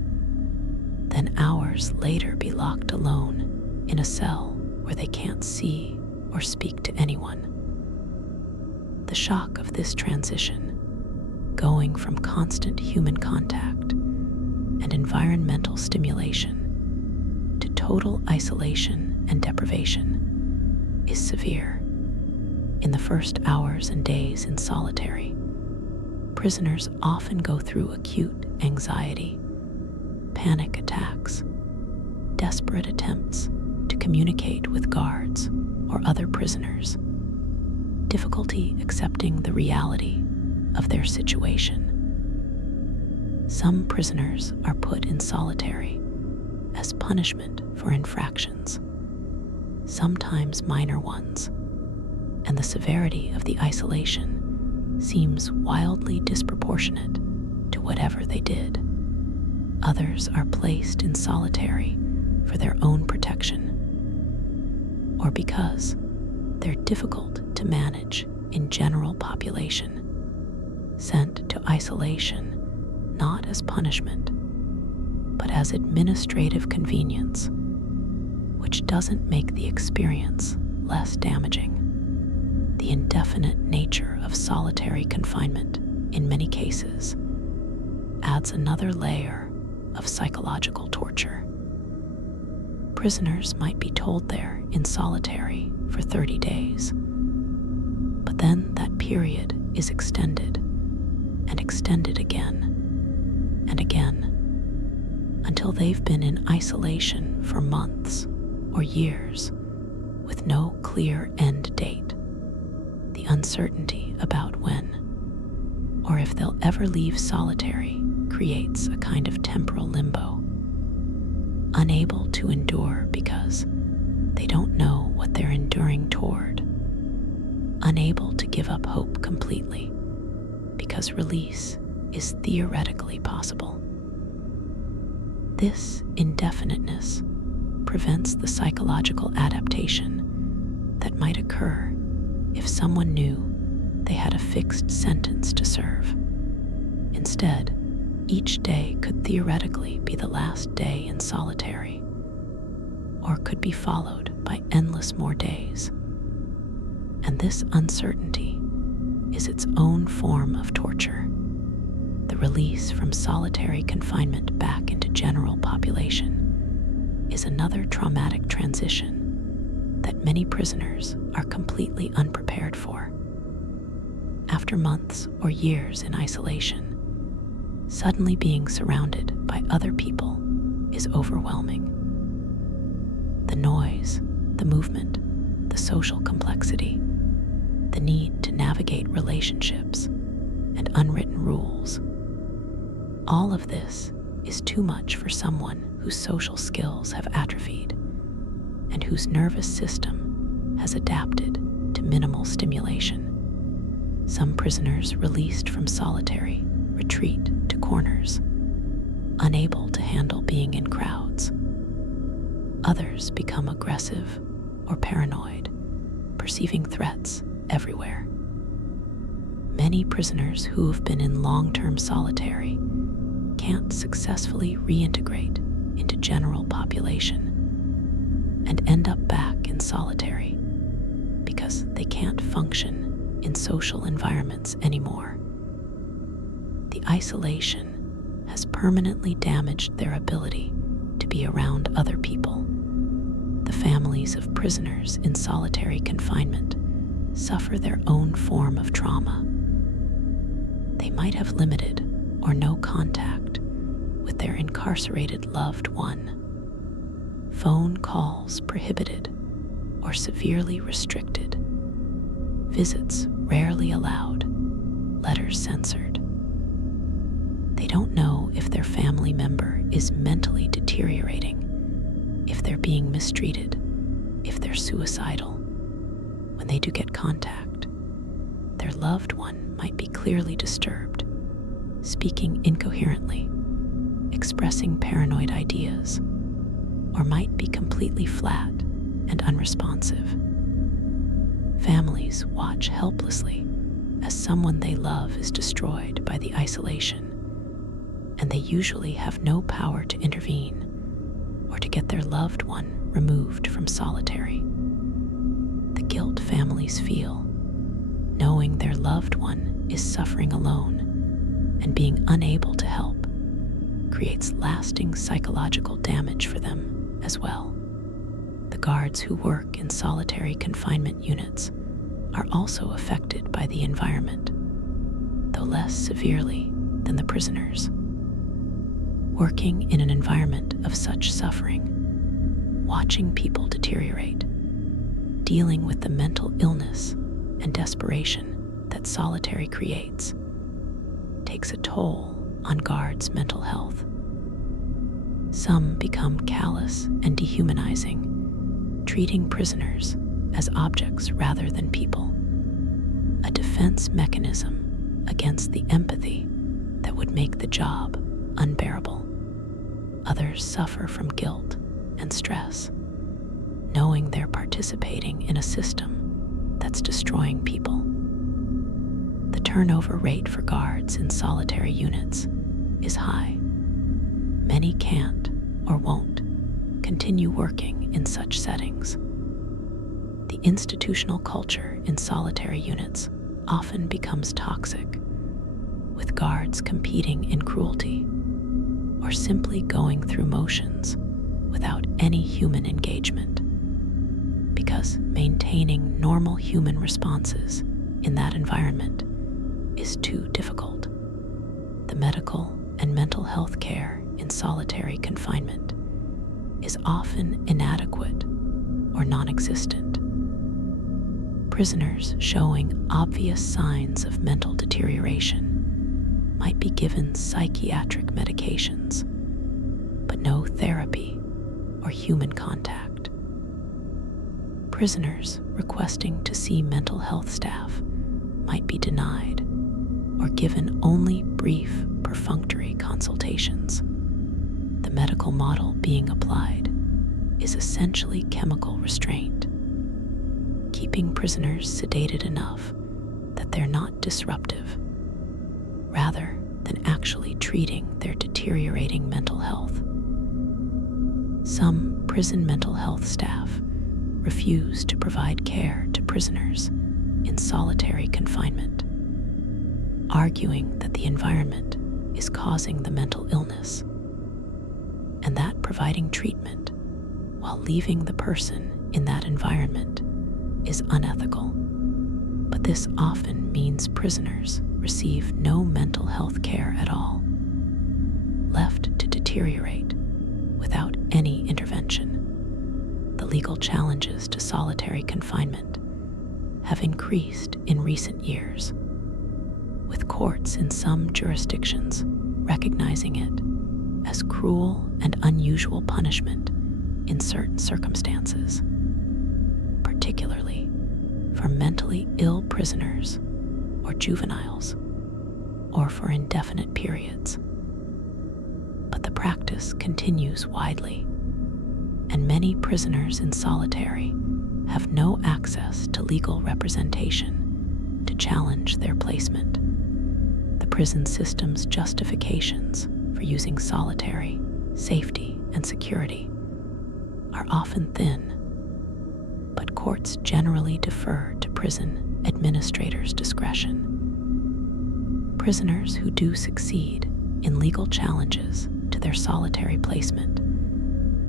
then hours later be locked alone in a cell where they can't see or speak to anyone. The shock of this transition, going from constant human contact and environmental stimulation to total isolation and deprivation, is severe. In the first hours and days in solitary, prisoners often go through acute anxiety, panic attacks, desperate attempts to communicate with guards or other prisoners, difficulty accepting the reality of their situation. Some prisoners are put in solitary as punishment for infractions, sometimes minor ones, and the severity of the isolation seems wildly disproportionate to whatever they did. Others are placed in solitary for their own protection, or because they're difficult to manage in general population, sent to isolation not as punishment, but as administrative convenience, which doesn't make the experience less damaging. The indefinite nature of solitary confinement, in many cases, adds another layer of psychological torture. Prisoners might be told they're in solitary for 30 days, but then that period is extended and extended again and again until they've been in isolation for months or years with no clear end date. The uncertainty about when or if they'll ever leave solitary creates a kind of temporal limbo, unable to endure because they don't know what they're enduring toward, unable to give up hope completely because release is theoretically possible. This indefiniteness prevents the psychological adaptation that might occur if someone knew they had a fixed sentence to serve. Instead, each day could theoretically be the last day in solitary, or could be followed by endless more days. And this uncertainty is its own form of torture. The release from solitary confinement back into general population is another traumatic transition that many prisoners are completely unprepared for. After months or years in isolation, suddenly being surrounded by other people is overwhelming. The noise, the movement, the social complexity, the need to navigate relationships and unwritten rules, all of this is too much for someone whose social skills have atrophied and whose nervous system has adapted to minimal stimulation. Some prisoners released from solitary retreat to corners, unable to handle being in crowds. Others become aggressive or paranoid, perceiving threats everywhere. Many prisoners who have been in long-term solitary can't successfully reintegrate into general population and end up back in solitary because they can't function in social environments anymore. The isolation has permanently damaged their ability to be around other people. The families of prisoners in solitary confinement suffer their own form of trauma. They might have limited or no contact with their incarcerated loved one. Phone calls prohibited or severely restricted. Visits rarely allowed. Letters censored. They don't know if their family member is mentally deteriorating, if they're being mistreated, if they're suicidal. When they do get contact, their loved one might be clearly disturbed, speaking incoherently, expressing paranoid ideas, or might be completely flat and unresponsive. Families watch helplessly as someone they love is destroyed by the isolation, and they usually have no power to intervene or to get their loved one removed from solitary. The guilt families feel, knowing their loved one is suffering alone and being unable to help, creates lasting psychological damage for them as well. The guards who work in solitary confinement units are also affected by the environment, though less severely than the prisoners. Working in an environment of such suffering, watching people deteriorate, dealing with the mental illness and desperation that solitary creates, takes a toll on guards' mental health. Some become callous and dehumanizing, treating prisoners as objects rather than people, a defense mechanism against the empathy that would make the job unbearable. Others suffer from guilt and stress, knowing they're participating in a system that's destroying people. The turnover rate for guards in solitary units is high. Many can't or won't continue working in such settings. The institutional culture in solitary units often becomes toxic, with guards competing in cruelty or simply going through motions without any human engagement, because maintaining normal human responses in that environment is too difficult. The medical and mental health care in solitary confinement is often inadequate or non-existent. Prisoners showing obvious signs of mental deterioration might be given psychiatric medications, but no therapy or human contact. Prisoners requesting to see mental health staff might be denied or given only brief, perfunctory consultations. The medical model being applied is essentially chemical restraint, keeping prisoners sedated enough that they're not disruptive, rather than actually treating their deteriorating mental health. Some prison mental health staff refuse to provide care to prisoners in solitary confinement, arguing that the environment is causing the mental illness, and that providing treatment while leaving the person in that environment is unethical. But this often means prisoners receive no mental health care at all, left to deteriorate without any intervention. The legal challenges to solitary confinement have increased in recent years, with courts in some jurisdictions recognizing it as cruel and unusual punishment in certain circumstances, particularly for mentally ill prisoners or juveniles, or for indefinite periods. But the practice continues widely, and many prisoners in solitary have no access to legal representation to challenge their placement. The prison system's justifications for using solitary, safety, and security are often thin, but courts generally defer to prison administrators' discretion. Prisoners who do succeed in legal challenges to their solitary placement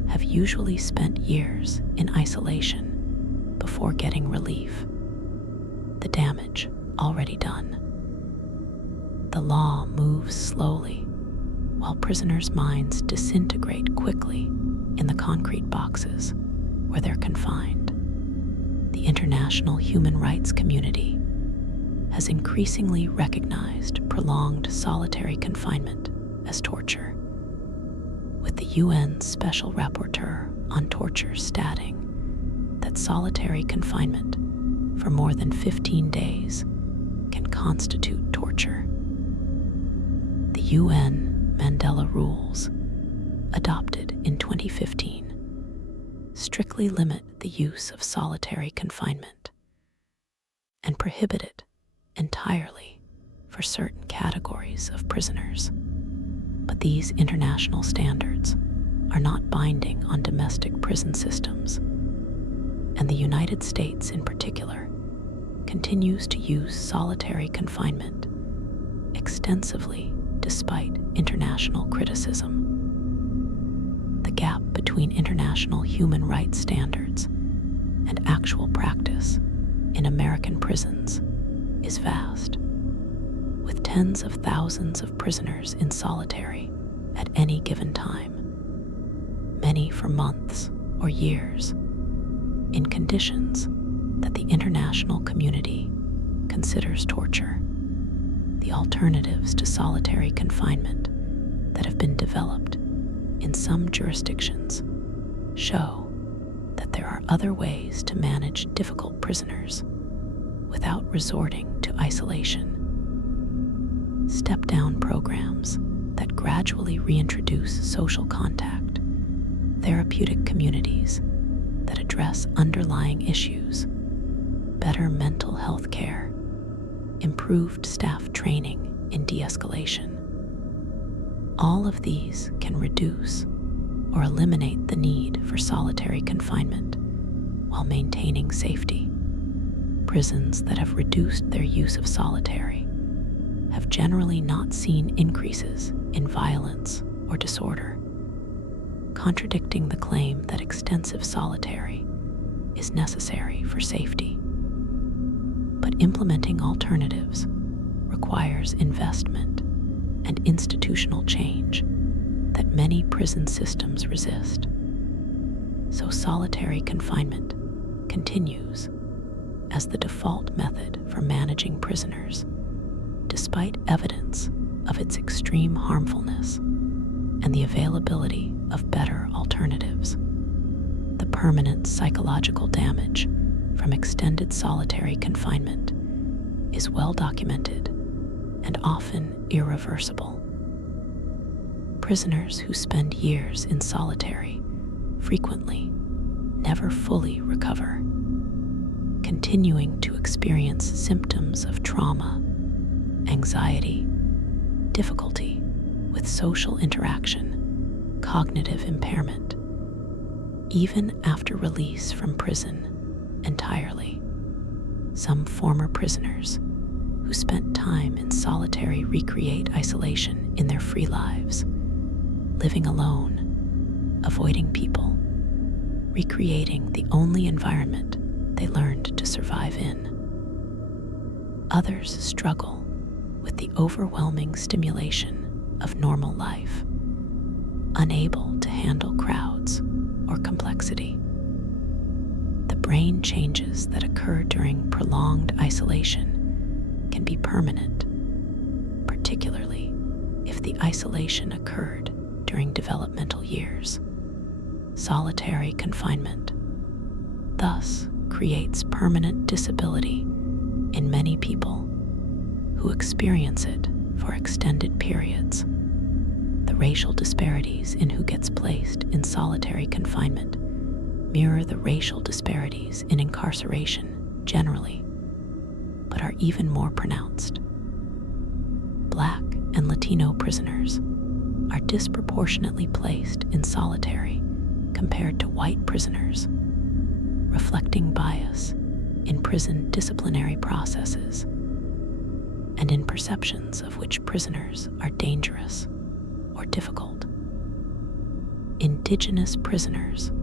have usually spent years in isolation before getting relief, the damage already done. The law moves slowly, while prisoners' minds disintegrate quickly in the concrete boxes where they're confined. The international human rights community has increasingly recognized prolonged solitary confinement as torture, with the UN Special Rapporteur on Torture stating that solitary confinement for more than 15 days can constitute torture. The UN Mandela rules, adopted in 2015, strictly limit the use of solitary confinement and prohibit it entirely for certain categories of prisoners. But these international standards are not binding on domestic prison systems, and the United States in particular continues to use solitary confinement extensively despite international criticism. The gap between international human rights standards and actual practice in American prisons is vast, with tens of thousands of prisoners in solitary at any given time, many for months or years, in conditions that the international community considers torture. The alternatives to solitary confinement that have been developed in some jurisdictions show that there are other ways to manage difficult prisoners without resorting to isolation. Step-down programs that gradually reintroduce social contact, therapeutic communities that address underlying issues, better mental health care, improved staff training in de-escalation. All of these can reduce or eliminate the need for solitary confinement while maintaining safety. Prisons that have reduced their use of solitary have generally not seen increases in violence or disorder, contradicting the claim that extensive solitary is necessary for safety. But implementing alternatives requires investment and institutional change that many prison systems resist. So solitary confinement continues as the default method for managing prisoners, despite evidence of its extreme harmfulness and the availability of better alternatives. The permanent psychological damage from extended solitary confinement is well documented and often irreversible. Prisoners who spend years in solitary frequently never fully recover, continuing to experience symptoms of trauma, anxiety, difficulty with social interaction, cognitive impairment, even after release from prison entirely. Some former prisoners who spent time in solitary recreate isolation in their free lives, living alone, avoiding people, recreating the only environment they learned to survive in. Others struggle with the overwhelming stimulation of normal life, unable to handle crowds or complexity. The brain changes that occur during prolonged isolation can be permanent, particularly if the isolation occurred during developmental years. Solitary confinement thus creates permanent disability in many people who experience it for extended periods. The racial disparities in who gets placed in solitary confinement mirror the racial disparities in incarceration generally, but are even more pronounced. Black and Latino prisoners are disproportionately placed in solitary compared to white prisoners, reflecting bias in prison disciplinary processes and in perceptions of which prisoners are dangerous or difficult. Indigenous prisoners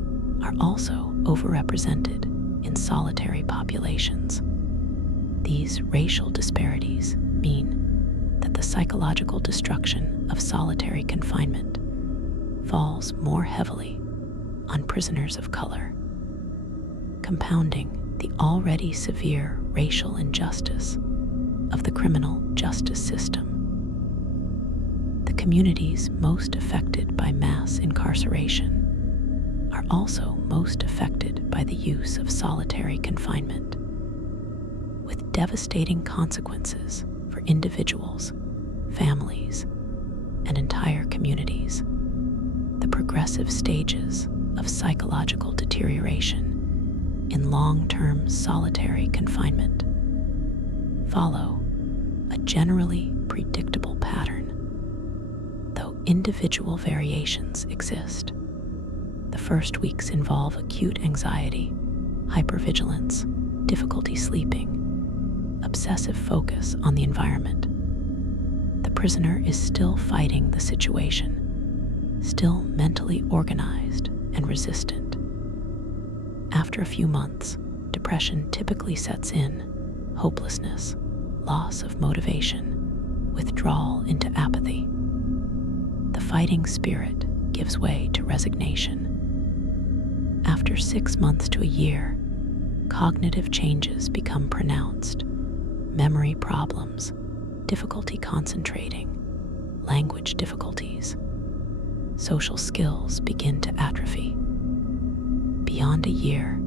are also overrepresented in solitary populations. These racial disparities mean that the psychological destruction of solitary confinement falls more heavily on prisoners of color, compounding the already severe racial injustice of the criminal justice system. The communities most affected by mass incarceration are also most affected by the use of solitary confinement, with devastating consequences for individuals, families, and entire communities. The progressive stages of psychological deterioration in long-term solitary confinement follow a generally predictable pattern, though individual variations exist. The first weeks involve acute anxiety, hypervigilance, difficulty sleeping, obsessive focus on the environment. The prisoner is still fighting the situation, still mentally organized and resistant. After a few months, depression typically sets in, hopelessness, loss of motivation, withdrawal into apathy. The fighting spirit gives way to resignation. After 6 months to a year, cognitive changes become pronounced. Memory problems, difficulty concentrating, language difficulties, social skills begin to atrophy. Beyond a year,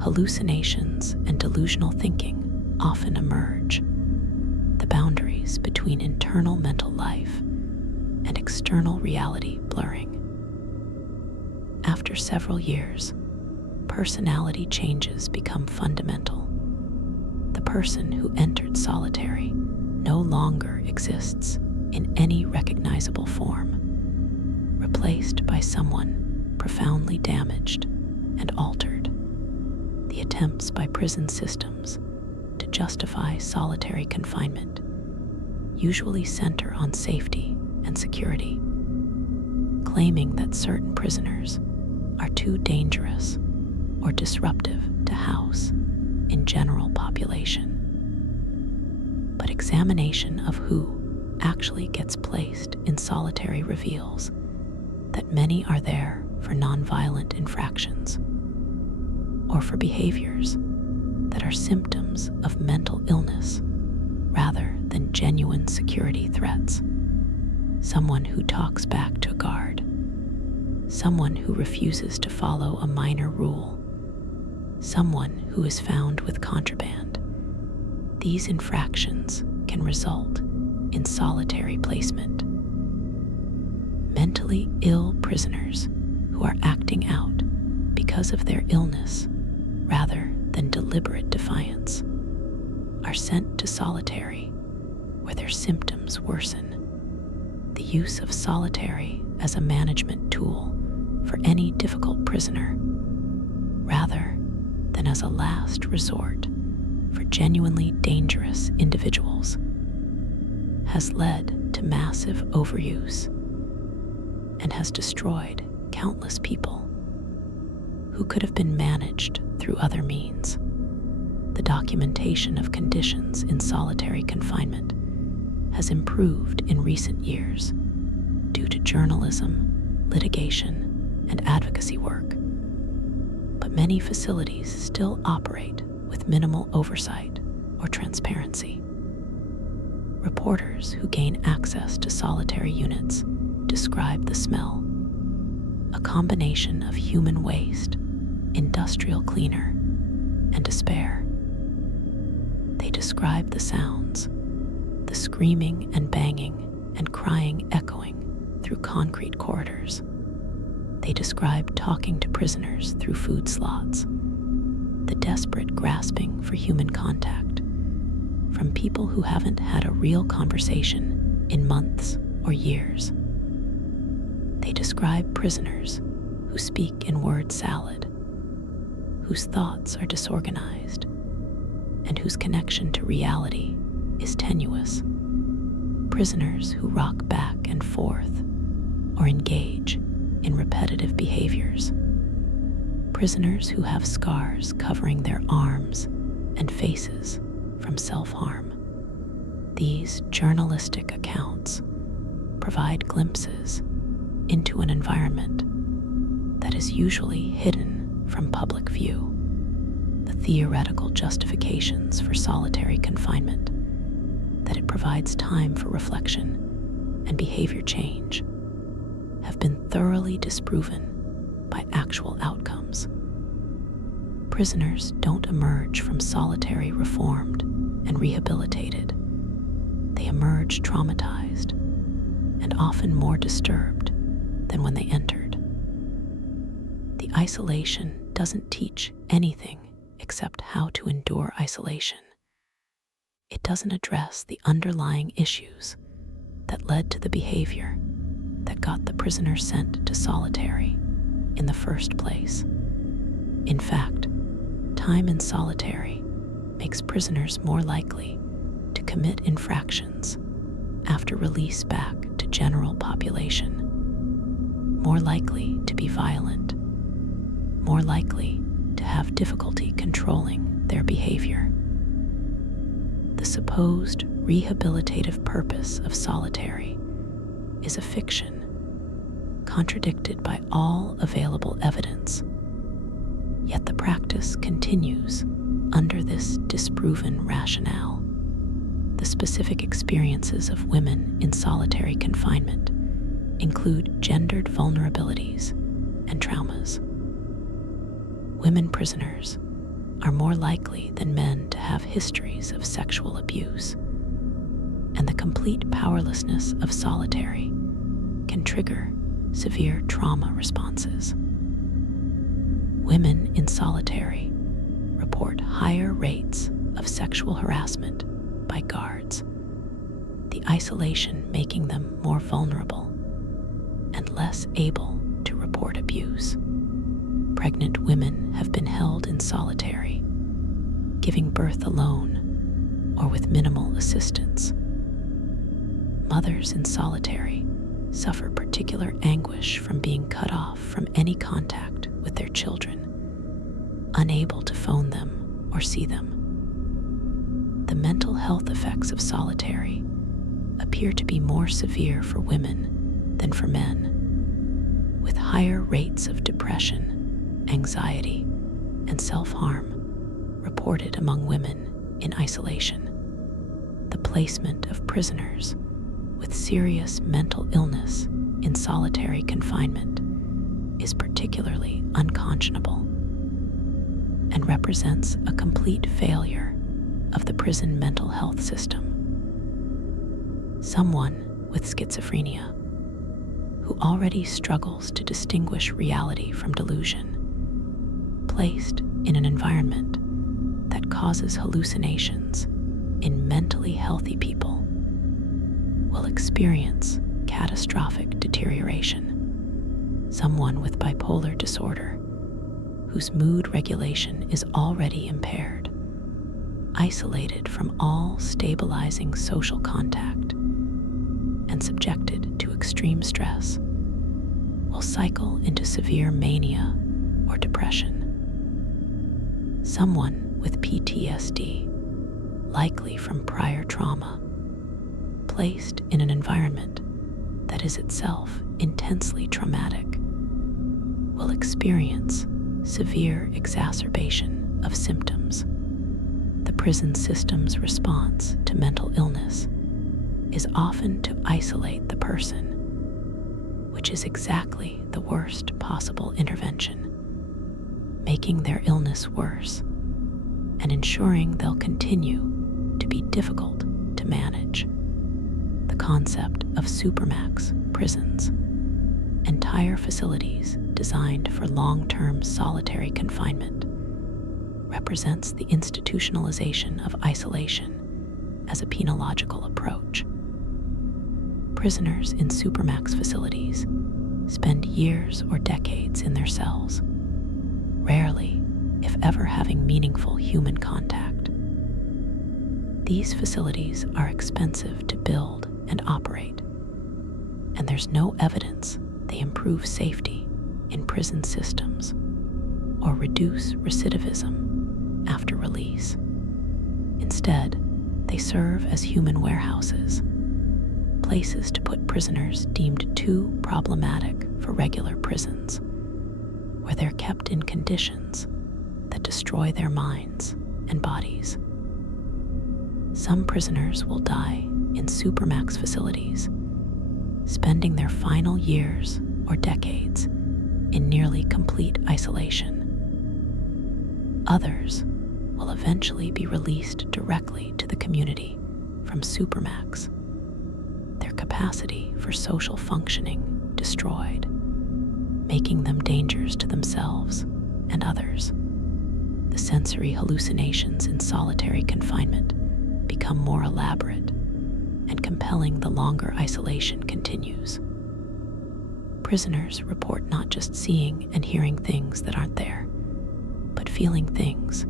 hallucinations and delusional thinking often emerge, the boundaries between internal mental life and external reality blurring. After several years, personality changes become fundamental. The person who entered solitary no longer exists in any recognizable form, replaced by someone profoundly damaged and altered. The attempts by prison systems to justify solitary confinement usually center on safety and security, claiming that certain prisoners are too dangerous or disruptive to house in general population. But examination of who actually gets placed in solitary reveals that many are there for nonviolent infractions or for behaviors that are symptoms of mental illness rather than genuine security threats. Someone who talks back to a guard, someone who refuses to follow a minor rule, someone who is found with contraband. These infractions can result in solitary placement. Mentally ill prisoners who are acting out because of their illness rather than deliberate defiance are sent to solitary where their symptoms worsen. The use of solitary as a management tool for any difficult prisoner rather than as a last resort for genuinely dangerous individuals has led to massive overuse and has destroyed countless people who could have been managed through other means. The documentation of conditions in solitary confinement has improved in recent years due to journalism, litigation, and advocacy work. But many facilities still operate with minimal oversight or transparency. Reporters who gain access to solitary units describe the smell, a combination of human waste, industrial cleaner, and despair. They describe the sounds, the screaming and banging and crying echoing through concrete corridors. They describe talking to prisoners through food slots, the desperate grasping for human contact from people who haven't had a real conversation in months or years. They describe prisoners who speak in word salad, whose thoughts are disorganized, and whose connection to reality is tenuous. Prisoners who rock back and forth or engage in repetitive behaviors. Prisoners who have scars covering their arms and faces from self-harm. These journalistic accounts provide glimpses into an environment that is usually hidden from public view. The theoretical justifications for solitary confinement, that it provides time for reflection and behavior change, have been thoroughly disproven by actual outcomes. Prisoners don't emerge from solitary reformed and rehabilitated. They emerge traumatized, and often more disturbed than when they entered. The isolation doesn't teach anything except how to endure isolation. It doesn't address the underlying issues that led to the behavior that got the prisoner sent to solitary in the first place. In fact, time in solitary makes prisoners more likely to commit infractions after release back to general population, more likely to be violent, more likely to have difficulty controlling their behavior. The supposed rehabilitative purpose of solitary is a fiction, contradicted by all available evidence. Yet the practice continues under this disproven rationale. The specific experiences of women in solitary confinement include gendered vulnerabilities and traumas. Women prisoners are more likely than men to have histories of sexual abuse, and the complete powerlessness of solitary can trigger severe trauma responses. Women in solitary report higher rates of sexual harassment by guards, the isolation making them more vulnerable and less able to report abuse. Pregnant women have been held in solitary, giving birth alone or with minimal assistance. Mothers in solitary suffer particular anguish from being cut off from any contact with their children, unable to phone them or see them. The mental health effects of solitary appear to be more severe for women than for men, with higher rates of depression, anxiety, and self-harm reported among women in isolation. The placement of prisoners with serious mental illness in solitary confinement is particularly unconscionable and represents a complete failure of the prison mental health system. Someone with schizophrenia, who already struggles to distinguish reality from delusion, placed in an environment that causes hallucinations in mentally healthy people, will experience catastrophic deterioration. Someone with bipolar disorder, whose mood regulation is already impaired, isolated from all stabilizing social contact, and subjected to extreme stress, will cycle into severe mania or depression. Someone with PTSD, likely from prior trauma, placed in an environment that is itself intensely traumatic, will experience severe exacerbation of symptoms. The prison system's response to mental illness is often to isolate the person, which is exactly the worst possible intervention, making their illness worse and ensuring they'll continue to be difficult to manage. The concept of supermax prisons, entire facilities designed for long-term solitary confinement, represents the institutionalization of isolation as a penological approach. Prisoners in supermax facilities spend years or decades in their cells, rarely, if ever, having meaningful human contact. These facilities are expensive to build and operate, and there's no evidence they improve safety in prison systems or reduce recidivism after release. Instead, they serve as human warehouses, places to put prisoners deemed too problematic for regular prisons, where they're kept in conditions that destroy their minds and bodies. Some prisoners will die in supermax facilities, spending their final years or decades in nearly complete isolation. Others will eventually be released directly to the community from supermax, their their capacity for social functioning destroyed, making them dangers to themselves and others. The sensory hallucinations in solitary confinement become more elaborate and compelling the longer isolation continues. Prisoners report not just seeing and hearing things that aren't there, but feeling things,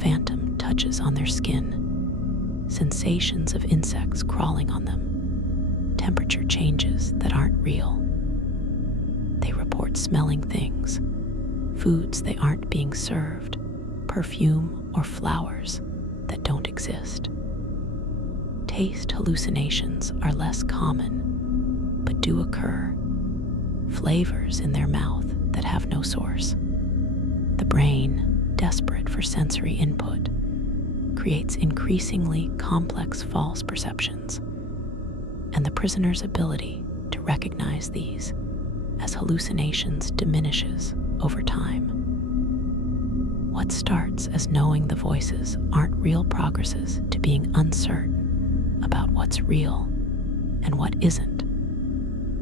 phantom touches on their skin, sensations of insects crawling on them, temperature changes that aren't real. They report smelling things, foods they aren't being served, perfume or flowers that don't exist. Taste hallucinations are less common, but do occur. Flavors in their mouth that have no source. The brain, desperate for sensory input, creates increasingly complex false perceptions, and the prisoner's ability to recognize these as hallucinations diminishes over time. What starts as knowing the voices aren't real progresses to being uncertain about what's real and what isn't,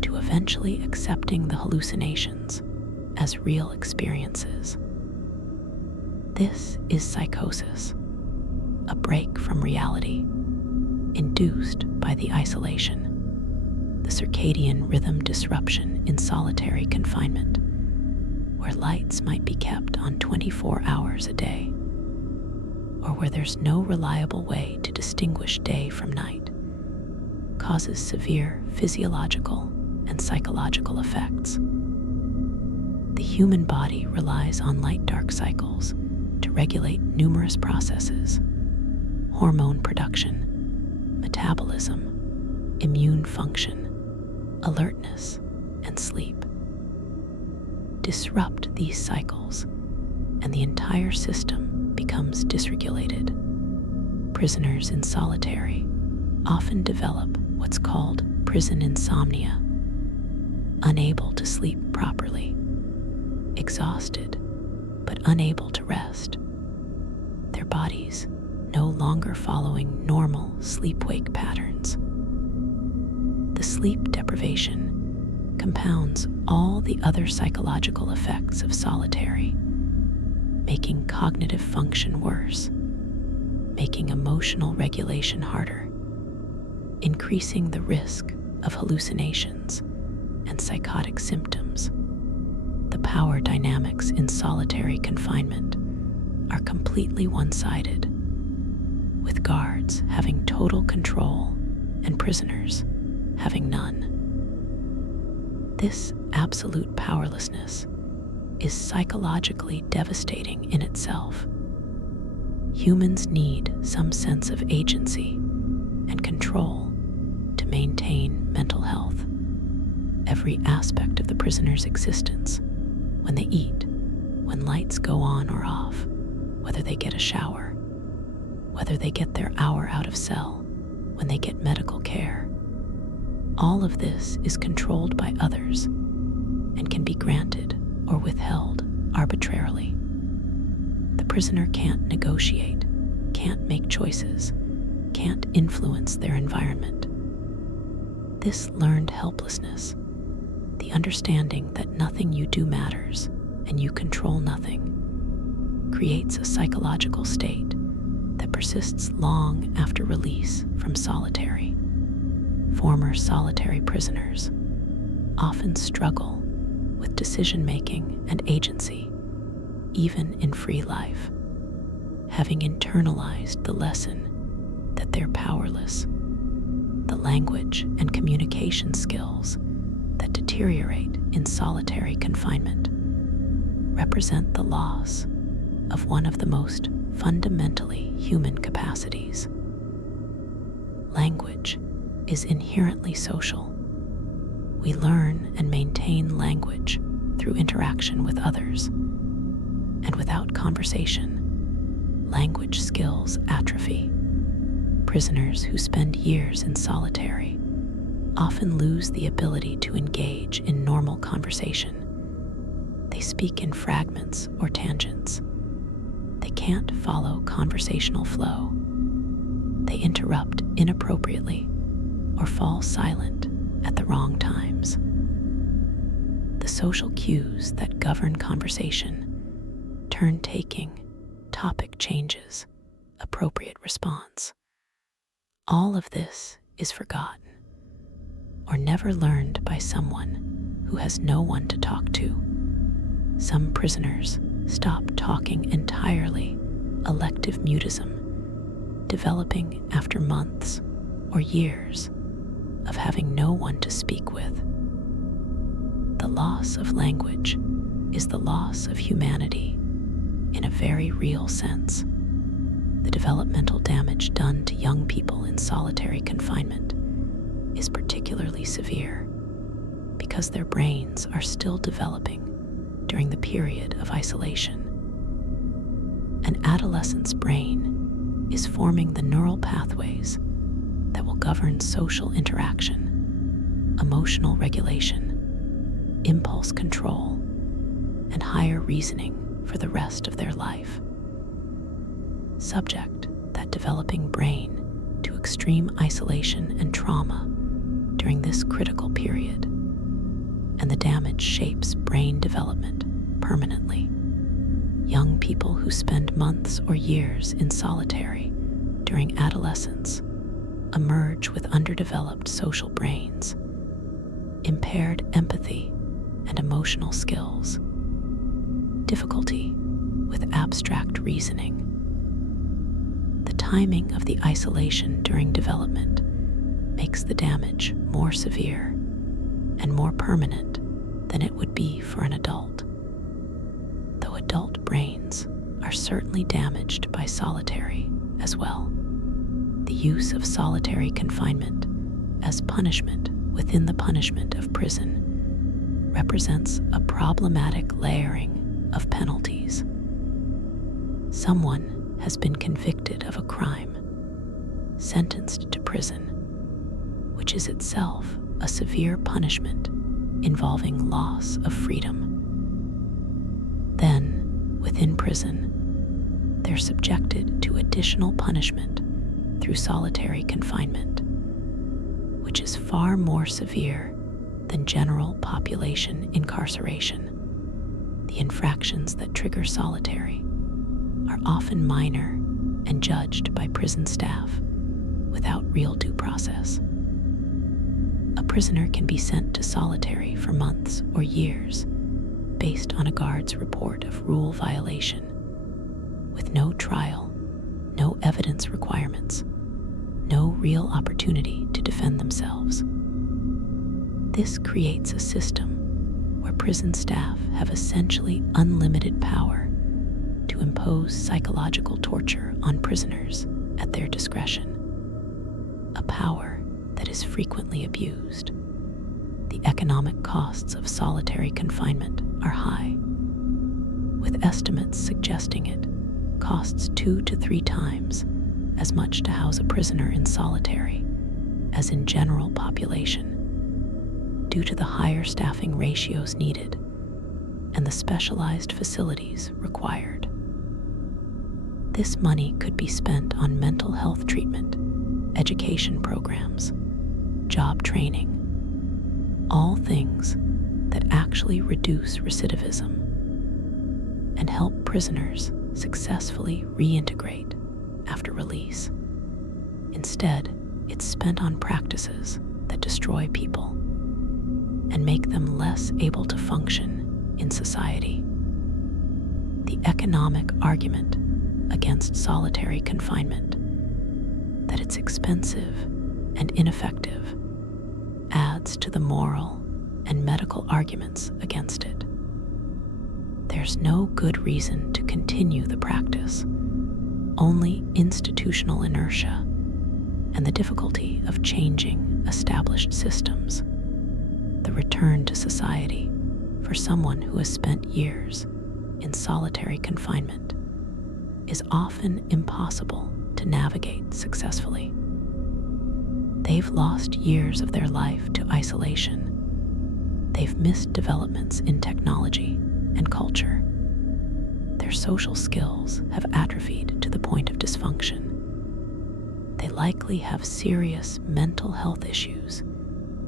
to eventually accepting the hallucinations as real experiences. This is psychosis, a break from reality, induced by the isolation, the circadian rhythm disruption in solitary confinement, where lights might be kept on 24 hours a day, or where there's no reliable way to distinguish day from night, causes severe physiological and psychological effects. The human body relies on light-dark cycles to regulate numerous processes: hormone production, metabolism, immune function, alertness, and sleep. Disrupt these cycles, and the entire system becomes dysregulated. Prisoners in solitary often develop what's called prison insomnia, unable to sleep properly, exhausted but unable to rest, their bodies no longer following normal sleep-wake patterns. The sleep deprivation compounds all the other psychological effects of solitary, making cognitive function worse, making emotional regulation harder, increasing the risk of hallucinations and psychotic symptoms. The power dynamics in solitary confinement are completely one-sided, with guards having total control and prisoners having none. This absolute powerlessness is psychologically devastating in itself. Humans need some sense of agency and control to maintain mental health. Every aspect of the prisoner's existence, when they eat, when lights go on or off, whether they get a shower, whether they get their hour out of cell, when they get medical care, all of this is controlled by others and can be granted or withheld arbitrarily. The prisoner can't negotiate, can't make choices, can't influence their environment. This learned helplessness, the understanding that nothing you do matters and you control nothing, creates a psychological state that persists long after release from solitary. Former solitary prisoners often struggle with decision-making and agency, even in free life, having internalized the lesson that they're powerless. The language and communication skills that deteriorate in solitary confinement represent the loss of one of the most fundamentally human capacities. Language is inherently social. We learn and maintain language through interaction with others, and without conversation, language skills atrophy. Prisoners who spend years in solitary often lose the ability to engage in normal conversation. They speak in fragments or tangents. They can't follow conversational flow. They interrupt inappropriately or fall silent at the wrong times. The social cues that govern conversation, turn-taking, topic changes, appropriate response. All of this is forgotten or never learned by someone who has no one to talk to. Some prisoners stop talking entirely, elective mutism, developing after months or years of having no one to speak with. The loss of language is the loss of humanity in a very real sense. The developmental damage done to young people in solitary confinement is particularly severe because their brains are still developing during the period of isolation. An adolescent's brain is forming the neural pathways that will govern social interaction, emotional regulation, impulse control, and higher reasoning for the rest of their life. Subject that developing brain to extreme isolation and trauma during this critical period, and the damage shapes brain development permanently. Young people who spend months or years in solitary during adolescence emerge with underdeveloped social brains, impaired empathy and emotional skills, difficulty with abstract reasoning. The timing of the isolation during development makes the damage more severe and more permanent than it would be for an adult. Though adult brains are certainly damaged by solitary as well. The use of solitary confinement as punishment within the punishment of prison represents a problematic layering of penalties. Someone has been convicted of a crime, sentenced to prison, which is itself a severe punishment involving loss of freedom. Then, within prison, they're subjected to additional punishment through solitary confinement, which is far more severe than general population incarceration. The infractions that trigger solitary are often minor and judged by prison staff without real due process. A prisoner can be sent to solitary for months or years based on a guard's report of rule violation, with no trial, no evidence requirements, no real opportunity to defend themselves. This creates a system where prison staff have essentially unlimited power to impose psychological torture on prisoners at their discretion, a power that is frequently abused. The economic costs of solitary confinement are high, with estimates suggesting it costs 2 to 3 times as much to house a prisoner in solitary as in general population, due to the higher staffing ratios needed and the specialized facilities required. This money could be spent on mental health treatment, education programs, job training, all things that actually reduce recidivism and help prisoners successfully reintegrate after release. Instead, it's spent on practices that destroy people and make them less able to function in society. The economic argument against solitary confinement, that it's expensive and ineffective, adds to the moral and medical arguments against it. There's no good reason to continue the practice, only institutional inertia and the difficulty of changing established systems. The return to society for someone who has spent years in solitary confinement is often impossible to navigate successfully. They've lost years of their life to isolation. They've missed developments in technology and culture. Their social skills have atrophied to the point of dysfunction. They likely have serious mental health issues,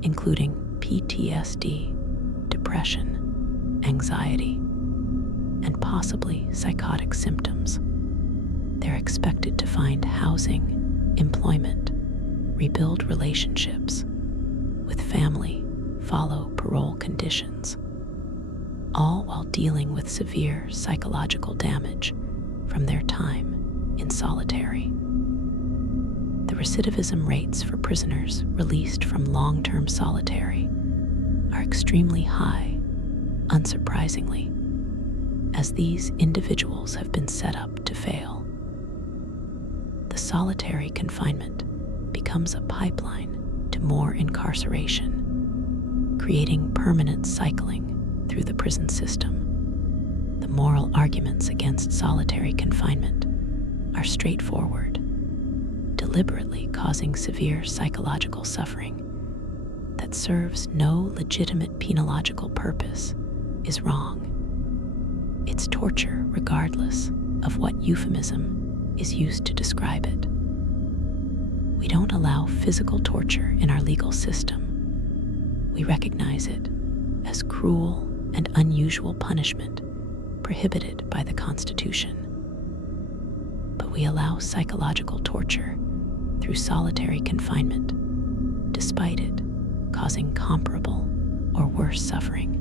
including PTSD, depression, anxiety, and possibly psychotic symptoms. They're expected to find housing, employment, rebuild relationships with family, follow parole conditions, all while dealing with severe psychological damage from their time in solitary. The recidivism rates for prisoners released from long-term solitary are extremely high, unsurprisingly, as these individuals have been set up to fail. The solitary confinement becomes a pipeline to more incarceration, creating permanent cycling through the prison system. The moral arguments against solitary confinement are straightforward. Deliberately causing severe psychological suffering that serves no legitimate penological purpose is wrong. It's torture regardless of what euphemism is used to describe it. We don't allow physical torture in our legal system. We recognize it as cruel and unusual punishment prohibited by the Constitution. But we allow psychological torture through solitary confinement, despite it causing comparable or worse suffering.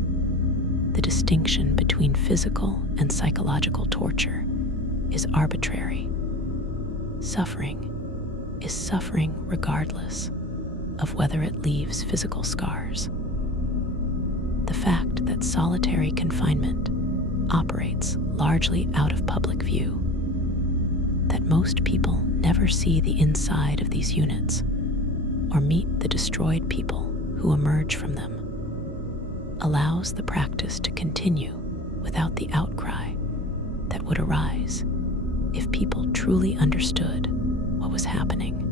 The distinction between physical and psychological torture is arbitrary. Suffering is suffering regardless of whether it leaves physical scars. The fact that solitary confinement operates largely out of public view, that most people never see the inside of these units or meet the destroyed people who emerge from them, allows the practice to continue without the outcry that would arise if people truly understood what was happening.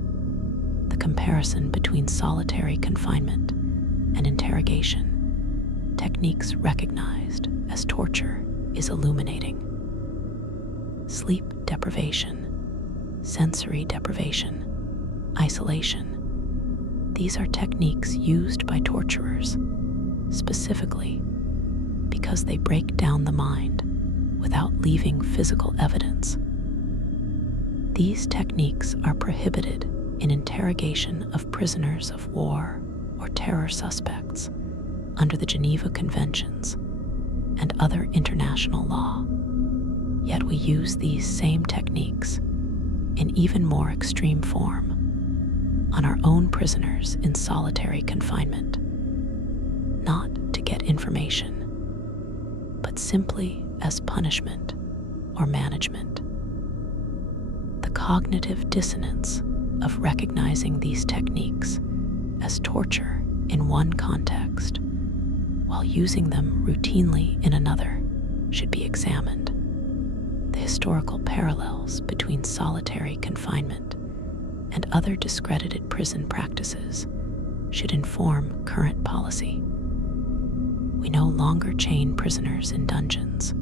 The comparison between solitary confinement and interrogation, techniques recognized as torture, is illuminating. Sleep deprivation, sensory deprivation, isolation. These are techniques used by torturers specifically because they break down the mind without leaving physical evidence. These techniques are prohibited in interrogation of prisoners of war or terror suspects under the Geneva Conventions and other international law. Yet we use these same techniques in even more extreme form on our own prisoners in solitary confinement, not to get information, but simply as punishment or management. The cognitive dissonance of recognizing these techniques as torture in one context while using them routinely in another should be examined. The historical parallels between solitary confinement and other discredited prison practices should inform current policy. We no longer chain prisoners in dungeons.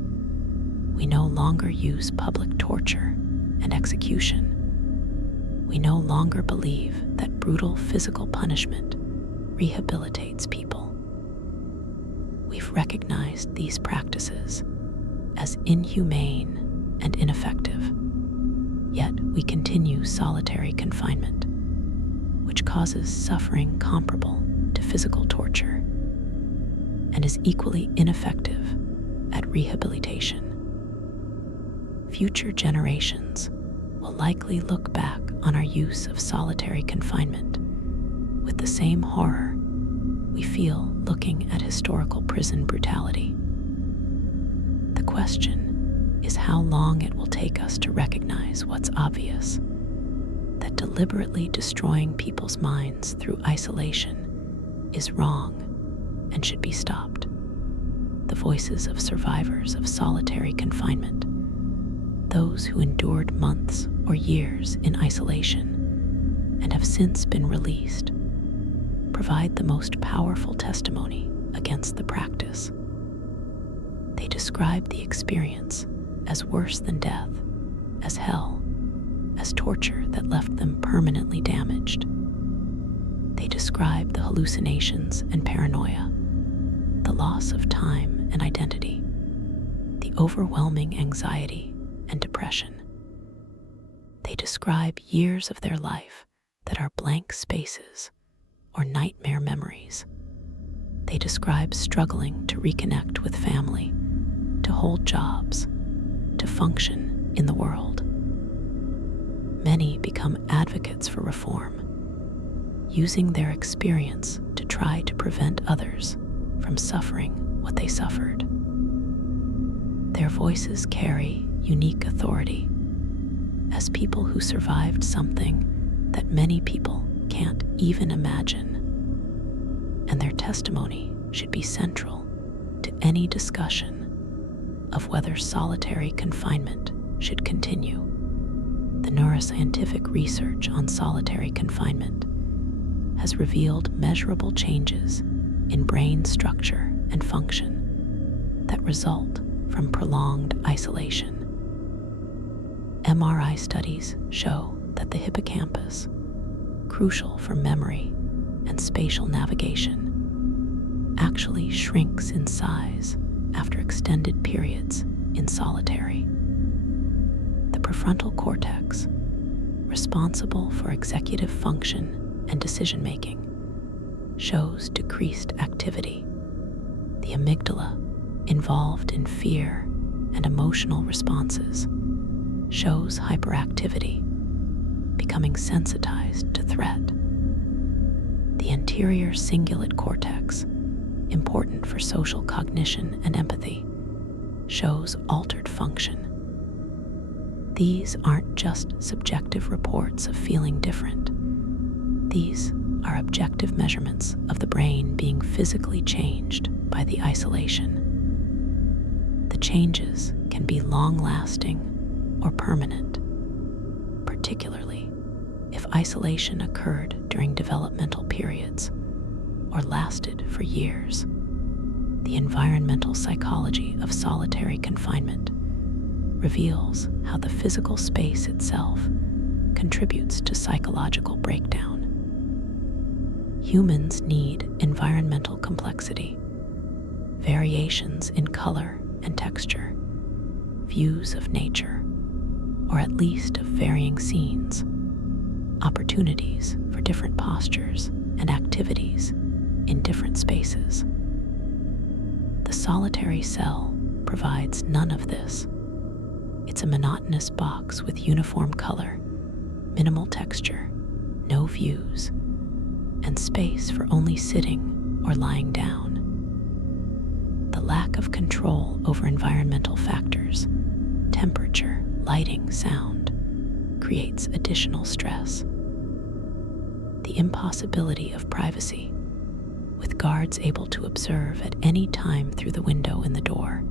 We no longer use public torture and execution. We no longer believe that brutal physical punishment rehabilitates people. We've recognized these practices as inhumane and ineffective, yet we continue solitary confinement, which causes suffering comparable to physical torture and is equally ineffective at rehabilitation. Future generations will likely look back on our use of solitary confinement with the same horror we feel looking at historical prison brutality. The question is how long it will take us to recognize what's obvious, that deliberately destroying people's minds through isolation is wrong and should be stopped. The voices of survivors of solitary confinement, those who endured months or years in isolation and have since been released, provide the most powerful testimony against the practice. They describe the experience as worse than death, as hell, as torture that left them permanently damaged. They describe the hallucinations and paranoia, the loss of time and identity, the overwhelming anxiety and depression. They describe years of their life that are blank spaces or nightmare memories. They describe struggling to reconnect with family, to hold jobs, to function in the world. Many become advocates for reform, using their experience to try to prevent others from suffering what they suffered. Their voices carry unique authority as people who survived something that many people can't even imagine, and their testimony should be central to any discussion of whether solitary confinement should continue. The neuroscientific research on solitary confinement has revealed measurable changes in brain structure and function that result from prolonged isolation. MRI studies show that the hippocampus, crucial for memory and spatial navigation, actually shrinks in size after extended periods in solitary. The prefrontal cortex, responsible for executive function and decision-making, shows decreased activity. The amygdala, involved in fear and emotional responses, shows hyperactivity, becoming sensitized to threat. The anterior cingulate cortex, important for social cognition and empathy, shows altered function. These aren't just subjective reports of feeling different. These are objective measurements of the brain being physically changed by the isolation. The changes can be long-lasting or permanent, particularly if isolation occurred during developmental periods or lasted for years. The environmental psychology of solitary confinement reveals how the physical space itself contributes to psychological breakdown. Humans need environmental complexity, variations in color and texture, views of nature, or at least of varying scenes, opportunities for different postures and activities in different spaces. The solitary cell provides none of this. It's a monotonous box with uniform color, minimal texture, no views, and space for only sitting or lying down. The lack of control over environmental factors, temperature, lighting, sound, creates additional stress. The impossibility of privacy, with guards able to observe at any time through the window in the door,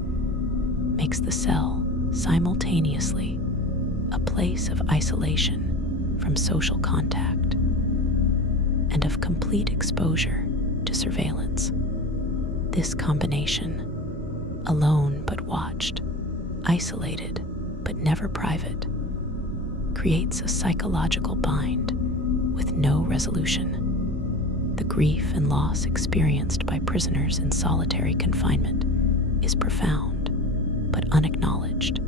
makes the cell simultaneously a place of isolation from social contact and of complete exposure to surveillance. This combination, alone but watched, isolated but never private, creates a psychological bind with no resolution. The grief and loss experienced by prisoners in solitary confinement is profound but unacknowledged.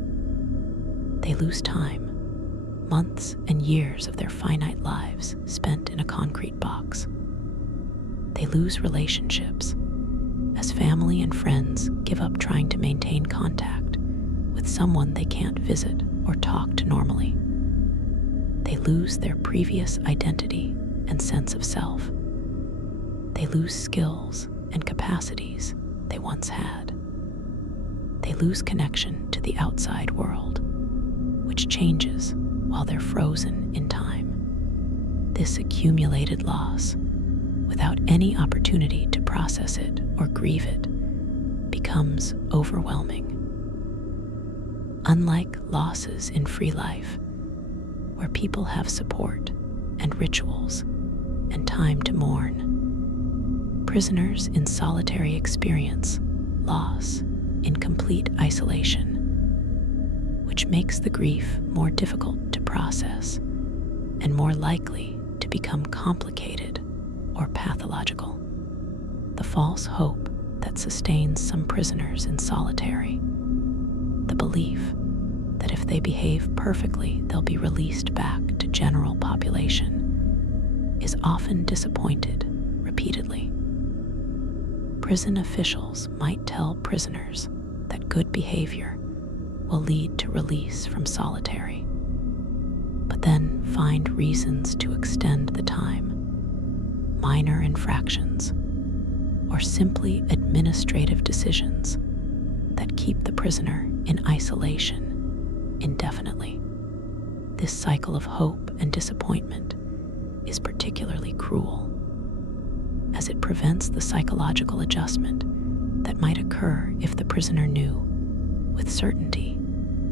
They lose time, months and years of their finite lives spent in a concrete box. They lose relationships as family and friends give up trying to maintain contact with someone they can't visit or talk to normally. They lose their previous identity and sense of self. They lose skills and capacities they once had. They lose connection to the outside world, which changes while they're frozen in time. This accumulated loss, without any opportunity to process it or grieve it, becomes overwhelming. Unlike losses in free life, where people have support and rituals and time to mourn, prisoners in solitary experience loss in complete isolation, which makes the grief more difficult to process and more likely to become complicated or pathological. The false hope that sustains some prisoners in solitary, the belief that if they behave perfectly, they'll be released back to general population, is often disappointed repeatedly. Prison officials might tell prisoners that good behavior will lead to release from solitary, but then find reasons to extend the time, minor infractions, or simply administrative decisions that keep the prisoner in isolation indefinitely. This cycle of hope and disappointment is particularly cruel, as it prevents the psychological adjustment that might occur if the prisoner knew with certainty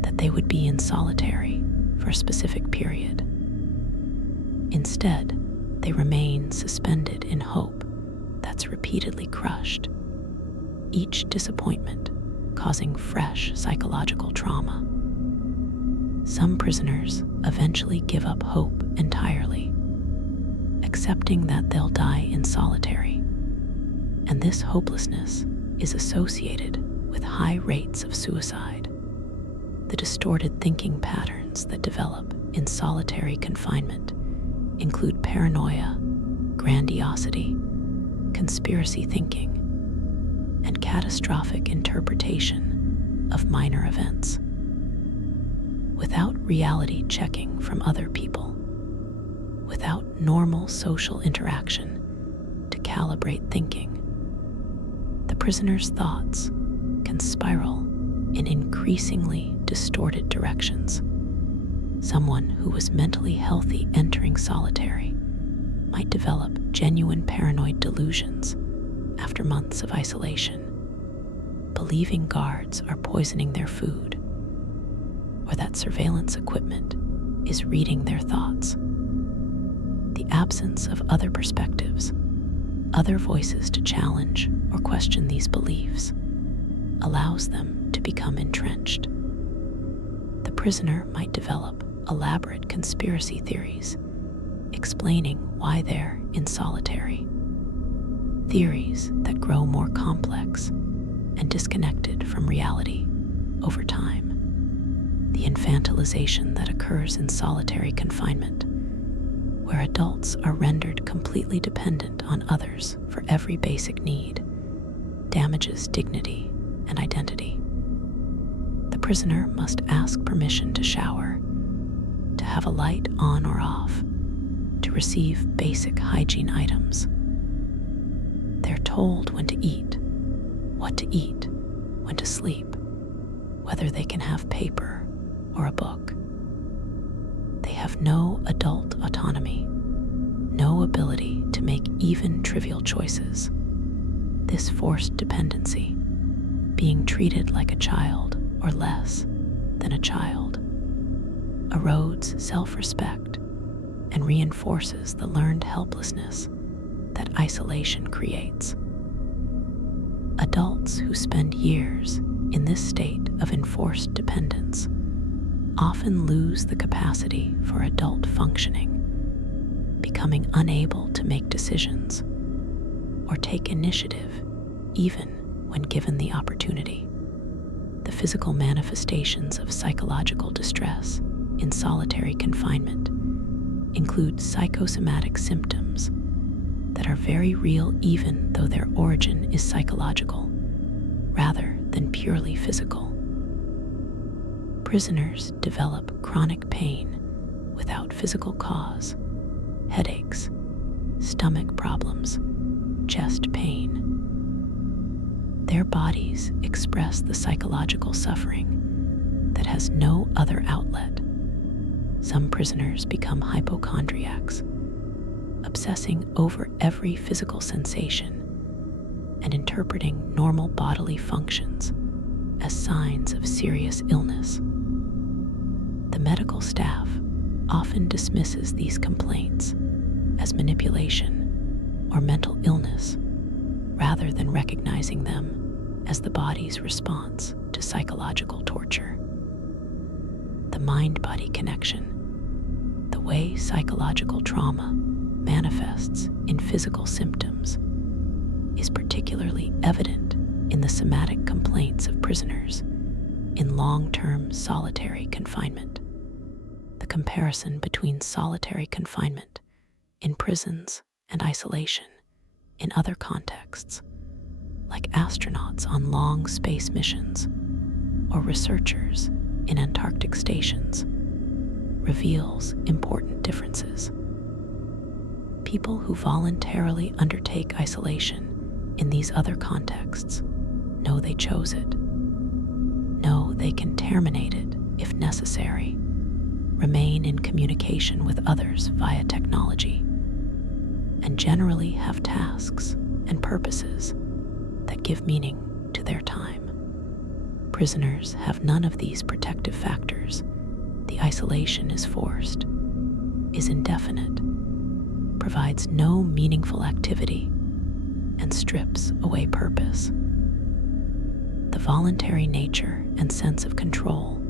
that they would be in solitary for a specific period. Instead, they remain suspended in hope that's repeatedly crushed, each disappointment causing fresh psychological trauma. Some prisoners eventually give up hope entirely, accepting that they'll die in solitary, and this hopelessness is associated with high rates of suicide. The distorted thinking patterns that develop in solitary confinement include paranoia, grandiosity, conspiracy thinking, and catastrophic interpretation of minor events. Without reality checking from other people, without normal social interaction to calibrate thinking, the prisoner's thoughts can spiral in increasingly distorted directions. Someone who was mentally healthy entering solitary might develop genuine paranoid delusions after months of isolation, believing guards are poisoning their food, or that surveillance equipment is reading their thoughts. The absence of other perspectives, other voices to challenge or question these beliefs, allows them to become entrenched. The prisoner might develop elaborate conspiracy theories explaining why they're in solitary, theories that grow more complex and disconnected from reality over time. The infantilization that occurs in solitary confinement, where adults are rendered completely dependent on others for every basic need, damages dignity and identity. The prisoner must ask permission to shower, to have a light on or off, to receive basic hygiene items. They're told when to eat, what to eat, when to sleep, whether they can have paper or a book. They have no adult autonomy, no ability to make even trivial choices. This forced dependency, being treated like a child or less than a child, erodes self-respect and reinforces the learned helplessness that isolation creates. Adults who spend years in this state of enforced dependence often lose the capacity for adult functioning, becoming unable to make decisions or take initiative even when given the opportunity. The physical manifestations of psychological distress in solitary confinement include psychosomatic symptoms that are very real even though their origin is psychological rather than purely physical. Prisoners develop chronic pain without physical cause, headaches, stomach problems, chest pain. Their bodies express the psychological suffering that has no other outlet. Some prisoners become hypochondriacs, obsessing over every physical sensation and interpreting normal bodily functions as signs of serious illness. The medical staff often dismisses these complaints as manipulation or mental illness rather than recognizing them as the body's response to psychological torture. the mind-body connection, the way psychological trauma manifests in physical symptoms, is particularly evident in the somatic complaints of prisoners in long-term solitary confinement. The comparison between solitary confinement in prisons and isolation in other contexts, like astronauts on long space missions or researchers in Antarctic stations, reveals important differences. People who voluntarily undertake isolation in these other contexts know they chose it, know they can terminate it if necessary, remain in communication with others via technology, and generally have tasks and purposes that give meaning to their time. Prisoners have none of these protective factors. The isolation is forced, is indefinite, provides no meaningful activity, and strips away purpose. The voluntary nature and sense of control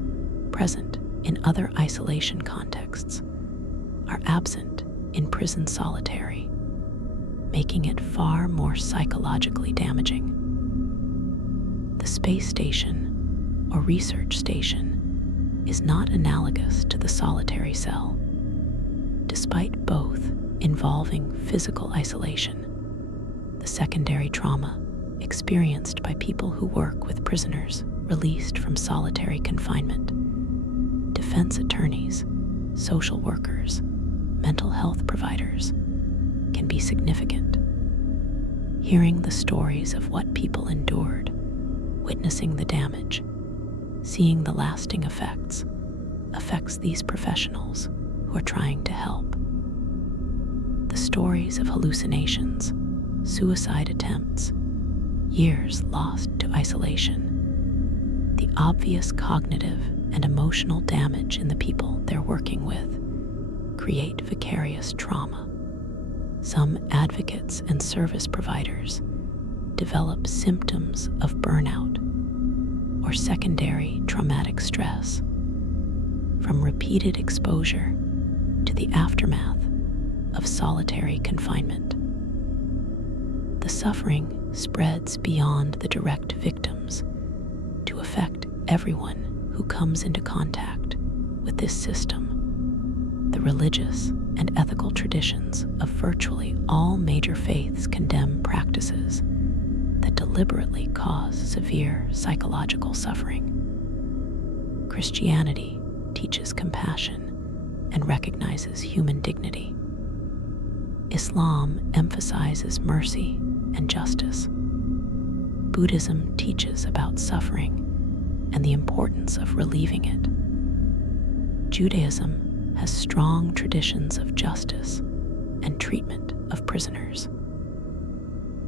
present in other isolation contexts are absent in prison solitary, making it far more psychologically damaging. The space station or research station is not analogous to the solitary cell, despite both involving physical isolation. The secondary trauma experienced by people who work with prisoners released from solitary confinement, defense attorneys, social workers, mental health providers, can be significant. Hearing the stories of what people endured, witnessing the damage, seeing the lasting effects, affects these professionals who are trying to help. The stories of hallucinations, suicide attempts, years lost to isolation, the obvious cognitive and emotional damage in the people they're working with, create vicarious trauma. Some advocates and service providers develop symptoms of burnout or secondary traumatic stress from repeated exposure to the aftermath of solitary confinement. The suffering spreads beyond the direct victims to affect everyone who comes into contact with this system. The religious and ethical traditions of virtually all major faiths condemn practices that deliberately cause severe psychological suffering. Christianity teaches compassion and recognizes human dignity. Islam emphasizes mercy and justice. Buddhism teaches about suffering and the importance of relieving it. Judaism has strong traditions of justice and treatment of prisoners.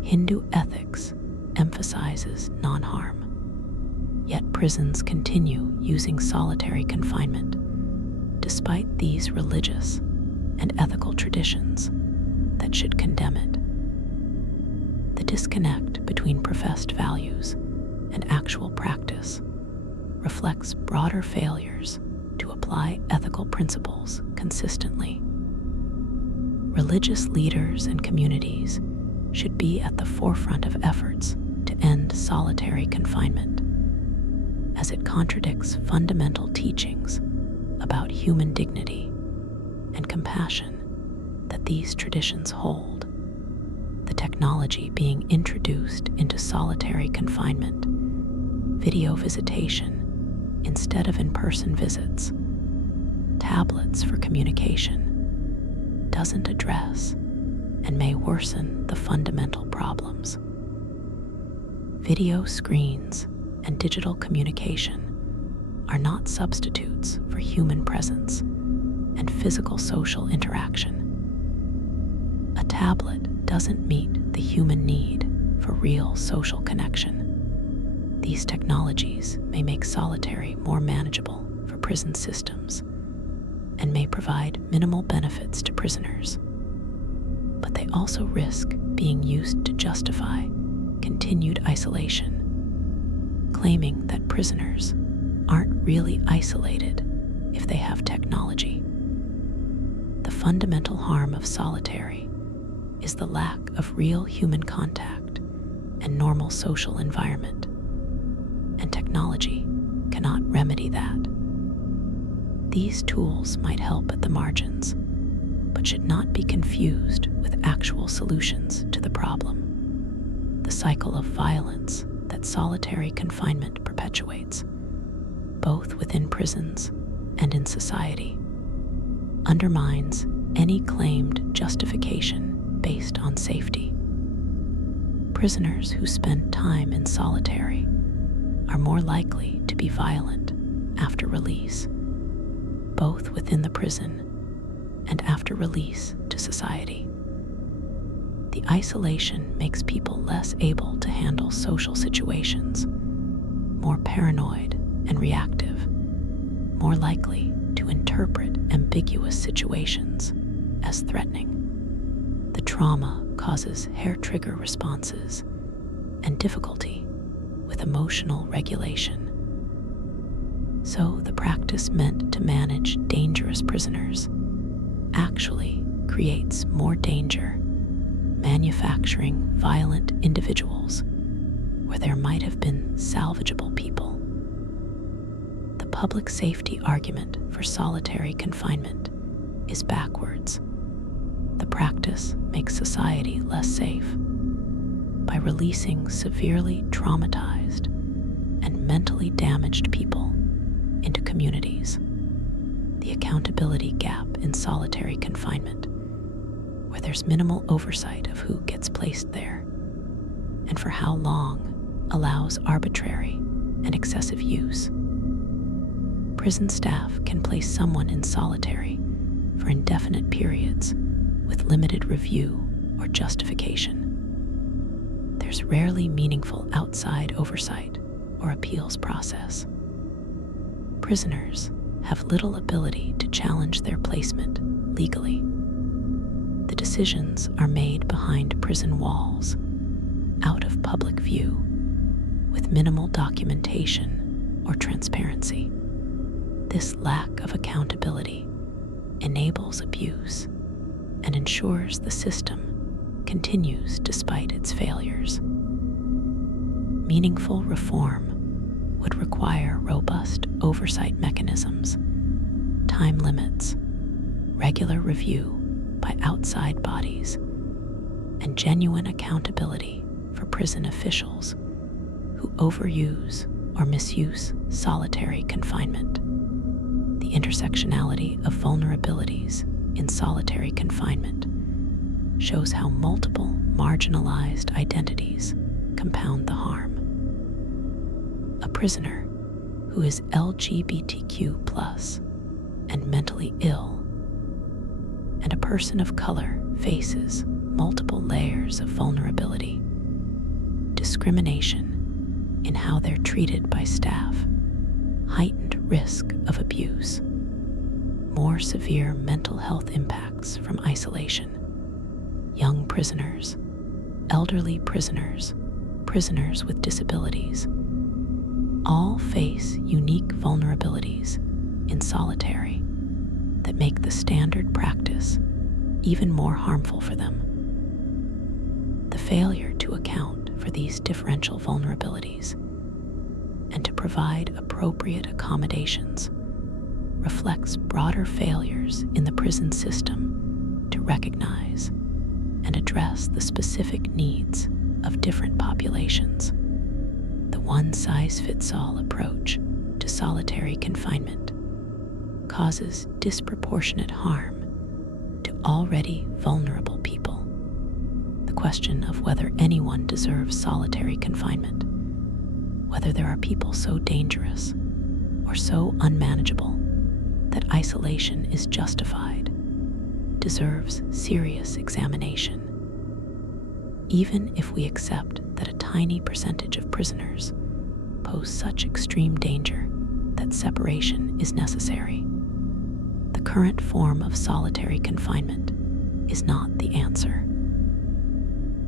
Hindu ethics emphasizes non-harm, yet prisons continue using solitary confinement despite these religious and ethical traditions that should condemn it. The disconnect between professed values and actual practice reflects broader failures to apply ethical principles consistently. Religious leaders and communities should be at the forefront of efforts to end solitary confinement, as it contradicts fundamental teachings about human dignity and compassion that these traditions hold. The technology being introduced into solitary confinement, video visitation instead of in-person visits, tablets for communication, doesn't address and may worsen the fundamental problems. Video screens and digital communication are not substitutes for human presence and physical social interaction. A tablet doesn't meet the human need for real social connection. These technologies may make solitary more manageable for prison systems and may provide minimal benefits to prisoners, but they also risk being used to justify continued isolation, claiming that prisoners aren't really isolated if they have technology. The fundamental harm of solitary is the lack of real human contact and normal social environment, and technology cannot remedy that. These tools might help at the margins, but should not be confused with actual solutions to the problem. The cycle of violence that solitary confinement perpetuates, both within prisons and in society, undermines any claimed justification based on safety. Prisoners who spend time in solitary are more likely to be violent after release, both within the prison and after release to society. The isolation makes people less able to handle social situations, more paranoid and reactive, more likely to interpret ambiguous situations as threatening. The trauma causes hair trigger responses and difficulty with emotional regulation. So the practice meant to manage dangerous prisoners actually creates more danger, manufacturing violent individuals where there might have been salvageable people. The public safety argument for solitary confinement is backwards. The practice makes society less safe by releasing severely traumatized and mentally damaged people into communities. The accountability gap in solitary confinement, where there's minimal oversight of who gets placed there and for how long, allows arbitrary and excessive use. Prison staff can place someone in solitary for indefinite periods with limited review or justification. There's rarely meaningful outside oversight or appeals process. Prisoners have little ability to challenge their placement legally. The decisions are made behind prison walls, out of public view, with minimal documentation or transparency. This lack of accountability enables abuse and ensures the system continues despite its failures. Meaningful reform would require robust oversight mechanisms, time limits, regular review by outside bodies, and genuine accountability for prison officials who overuse or misuse solitary confinement. The intersectionality of vulnerabilities in solitary confinement shows how multiple marginalized identities compound the harm. A prisoner who is LGBTQ+ and mentally ill, and a person of color faces multiple layers of vulnerability, discrimination in how they're treated by staff, heightened risk of abuse, more severe mental health impacts from isolation. Young prisoners, elderly prisoners, prisoners with disabilities, all face unique vulnerabilities in solitary that make the standard practice even more harmful for them. The failure to account for these differential vulnerabilities and to provide appropriate accommodations reflects broader failures in the prison system to recognize and address the specific needs of different populations. The one-size-fits-all approach to solitary confinement causes disproportionate harm to already vulnerable people. The question of whether anyone deserves solitary confinement, whether there are people so dangerous or so unmanageable that isolation is justified, deserves serious examination. Even if we accept that a tiny percentage of prisoners pose such extreme danger that separation is necessary, the current form of solitary confinement is not the answer.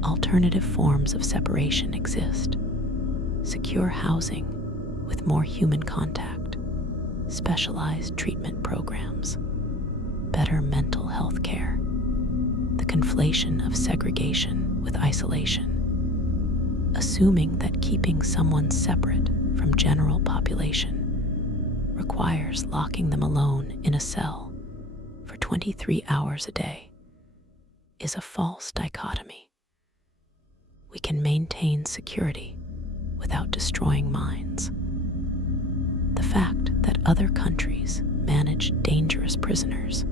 Alternative forms of separation exist: secure housing with more human contact, specialized treatment programs, better mental health care, the conflation of segregation with isolation, assuming that keeping someone separate from general population requires locking them alone in a cell for 23 hours a day, is a false dichotomy. We can maintain security without destroying minds. The fact that other countries manage dangerous prisoners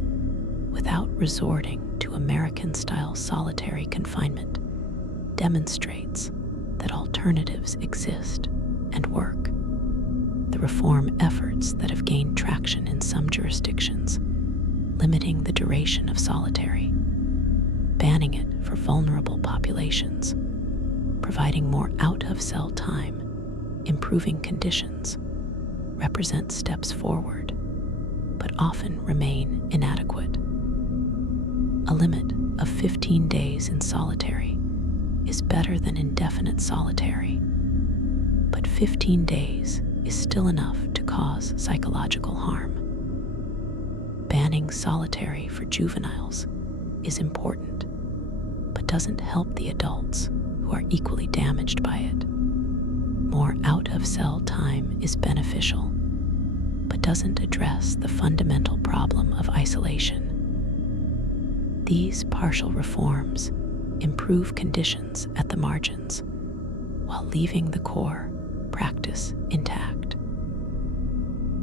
without resorting to American-style solitary confinement demonstrates that alternatives exist and work. The reform efforts that have gained traction in some jurisdictions, limiting the duration of solitary, banning it for vulnerable populations, providing more out-of-cell time, improving conditions, represent steps forward, but often remain inadequate. A limit of 15 days in solitary is better than indefinite solitary, but 15 days is still enough to cause psychological harm. Banning solitary for juveniles is important, but doesn't help the adults who are equally damaged by it. More out-of-cell time is beneficial, but doesn't address the fundamental problem of isolation. These partial reforms improve conditions at the margins while leaving the core practice intact.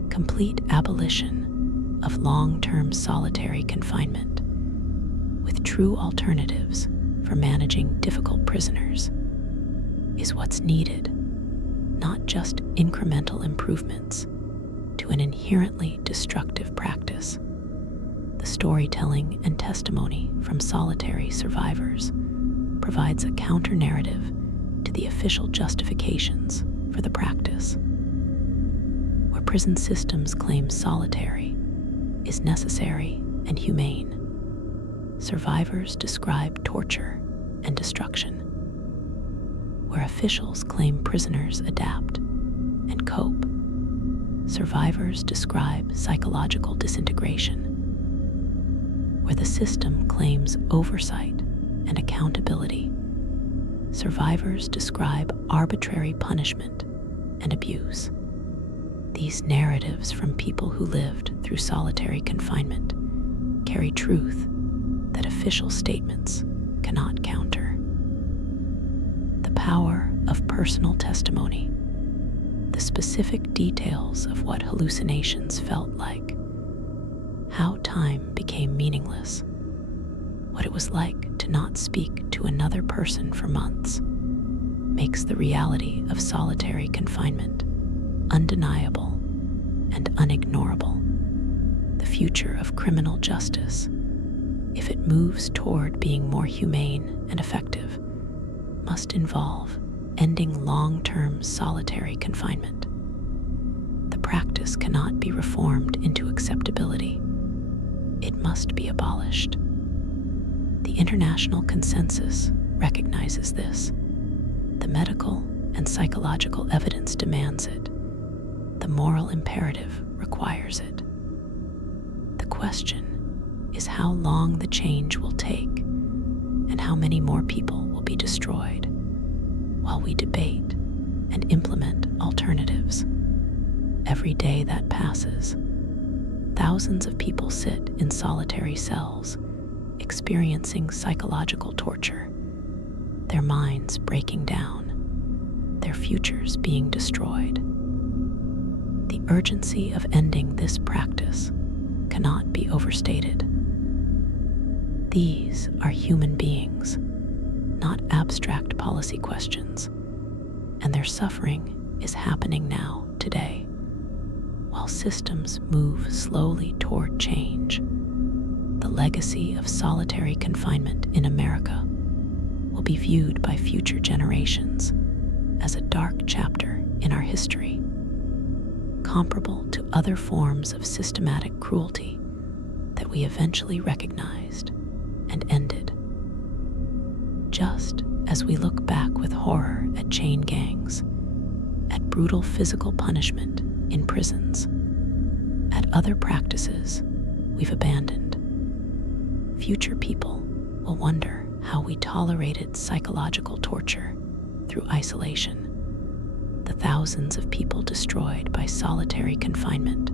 Complete abolition of long-term solitary confinement with true alternatives for managing difficult prisoners is what's needed, not just incremental improvements to an inherently destructive practice. The storytelling and testimony from solitary survivors provides a counter-narrative to the official justifications for the practice. Where prison systems claim solitary is necessary and humane, survivors describe torture and destruction. Where officials claim prisoners adapt and cope, survivors describe psychological disintegration. Where the system claims oversight and accountability, survivors describe arbitrary punishment and abuse. These narratives from people who lived through solitary confinement carry truth that official statements cannot counter. The power of personal testimony, the specific details of what hallucinations felt like, how time became meaningless, what it was like to not speak to another person for months, makes the reality of solitary confinement undeniable and unignorable. The future of criminal justice, if it moves toward being more humane and effective, must involve ending long-term solitary confinement. The practice cannot be reformed into acceptability. It must be abolished. The international consensus recognizes this. The medical and psychological evidence demands it. The moral imperative requires it. The question is how long the change will take and how many more people will be destroyed while we debate and implement alternatives. Every day that passes, thousands of people sit in solitary cells, experiencing psychological torture, their minds breaking down, their futures being destroyed. The urgency of ending this practice cannot be overstated. These are human beings, not abstract policy questions, and their suffering is happening now, today. While systems move slowly toward change, the legacy of solitary confinement in America will be viewed by future generations as a dark chapter in our history, comparable to other forms of systematic cruelty that we eventually recognized and ended. Just as we look back with horror at chain gangs, at brutal physical punishment in prisons, other practices we've abandoned. Future people will wonder how we tolerated psychological torture through isolation. The thousands of people destroyed by solitary confinement,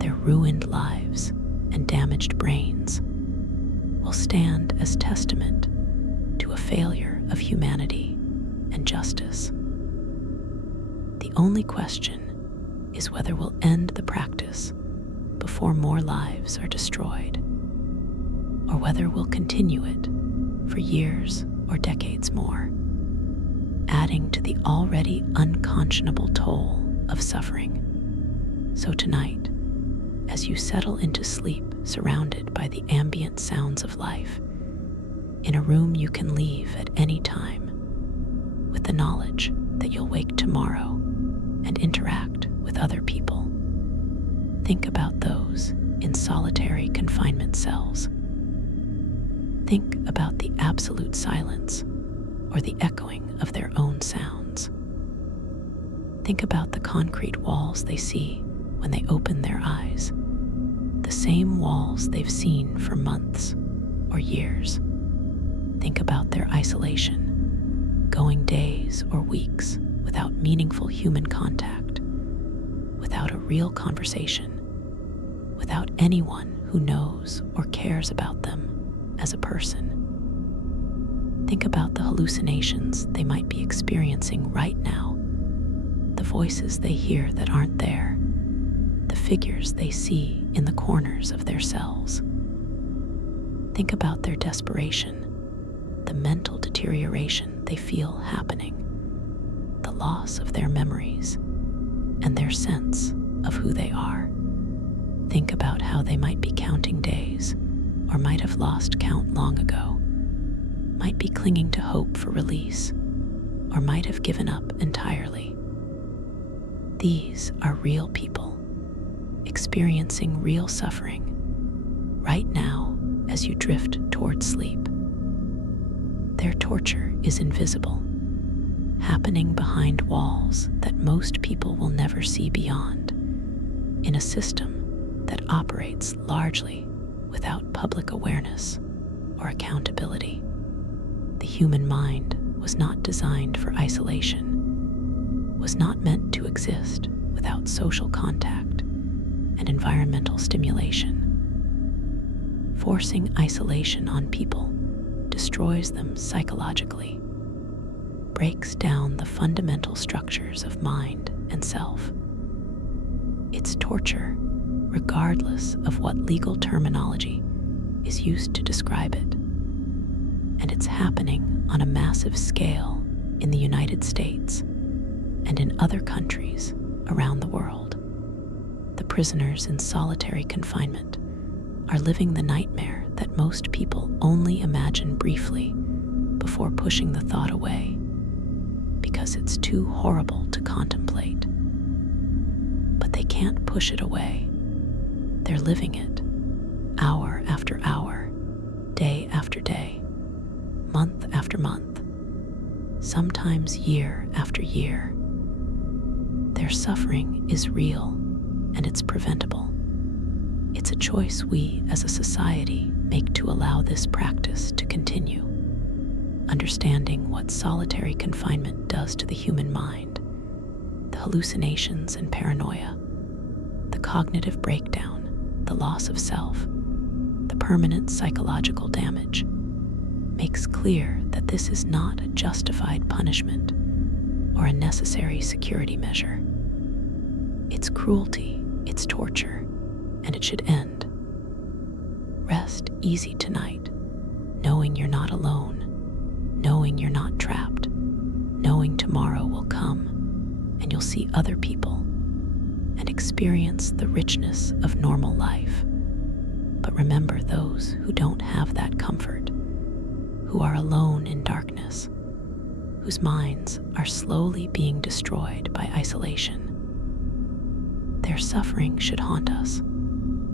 their ruined lives and damaged brains, will stand as testament to a failure of humanity and justice. The only question is whether we'll end the practice before more lives are destroyed, or whether we'll continue it for years or decades more, adding to the already unconscionable toll of suffering. So tonight, as you settle into sleep surrounded by the ambient sounds of life, in a room you can leave at any time, with the knowledge that you'll wake tomorrow and interact with other people, think about those in solitary confinement cells. Think about the absolute silence or the echoing of their own sounds. Think about the concrete walls they see when they open their eyes, the same walls they've seen for months or years. Think about their isolation, going days or weeks without meaningful human contact, without a real conversation, without anyone who knows or cares about them as a person. Think about the hallucinations they might be experiencing right now, the voices they hear that aren't there, the figures they see in the corners of their cells. Think about their desperation, the mental deterioration they feel happening, the loss of their memories, and their sense of who they are. Think about how they might be counting days, or might have lost count long ago, might be clinging to hope for release, or might have given up entirely. These are real people, experiencing real suffering right now as you drift towards sleep. Their torture is invisible, happening behind walls that most people will never see beyond, in a system that operates largely without public awareness or accountability. The human mind was not designed for isolation, was not meant to exist without social contact and environmental stimulation. Forcing isolation on people destroys them psychologically, breaks down the fundamental structures of mind and self. It's torture, regardless of what legal terminology is used to describe it. And it's happening on a massive scale in the United States and in other countries around the world. The prisoners in solitary confinement are living the nightmare that most people only imagine briefly before pushing the thought away, because it's too horrible to contemplate. But they can't push it away. They're living it, hour after hour, day after day, month after month, sometimes year after year. Their suffering is real, and it's preventable. It's a choice we as a society make to allow this practice to continue. Understanding what solitary confinement does to the human mind, the hallucinations and paranoia, the cognitive breakdown, the loss of self, the permanent psychological damage, makes clear that this is not a justified punishment or a necessary security measure. It's cruelty, it's torture, and it should end. Rest easy tonight, knowing you're not alone, knowing you're not trapped, knowing tomorrow will come and you'll see other people and experience the richness of normal life. But remember those who don't have that comfort, who are alone in darkness, whose minds are slowly being destroyed by isolation. Their suffering should haunt us,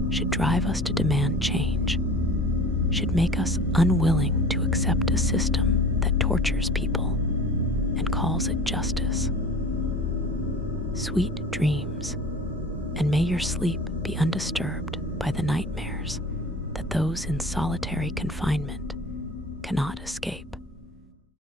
should drive us to demand change, should make us unwilling to accept a system that tortures people and calls it justice. Sweet dreams, and may your sleep be undisturbed by the nightmares that those in solitary confinement cannot escape.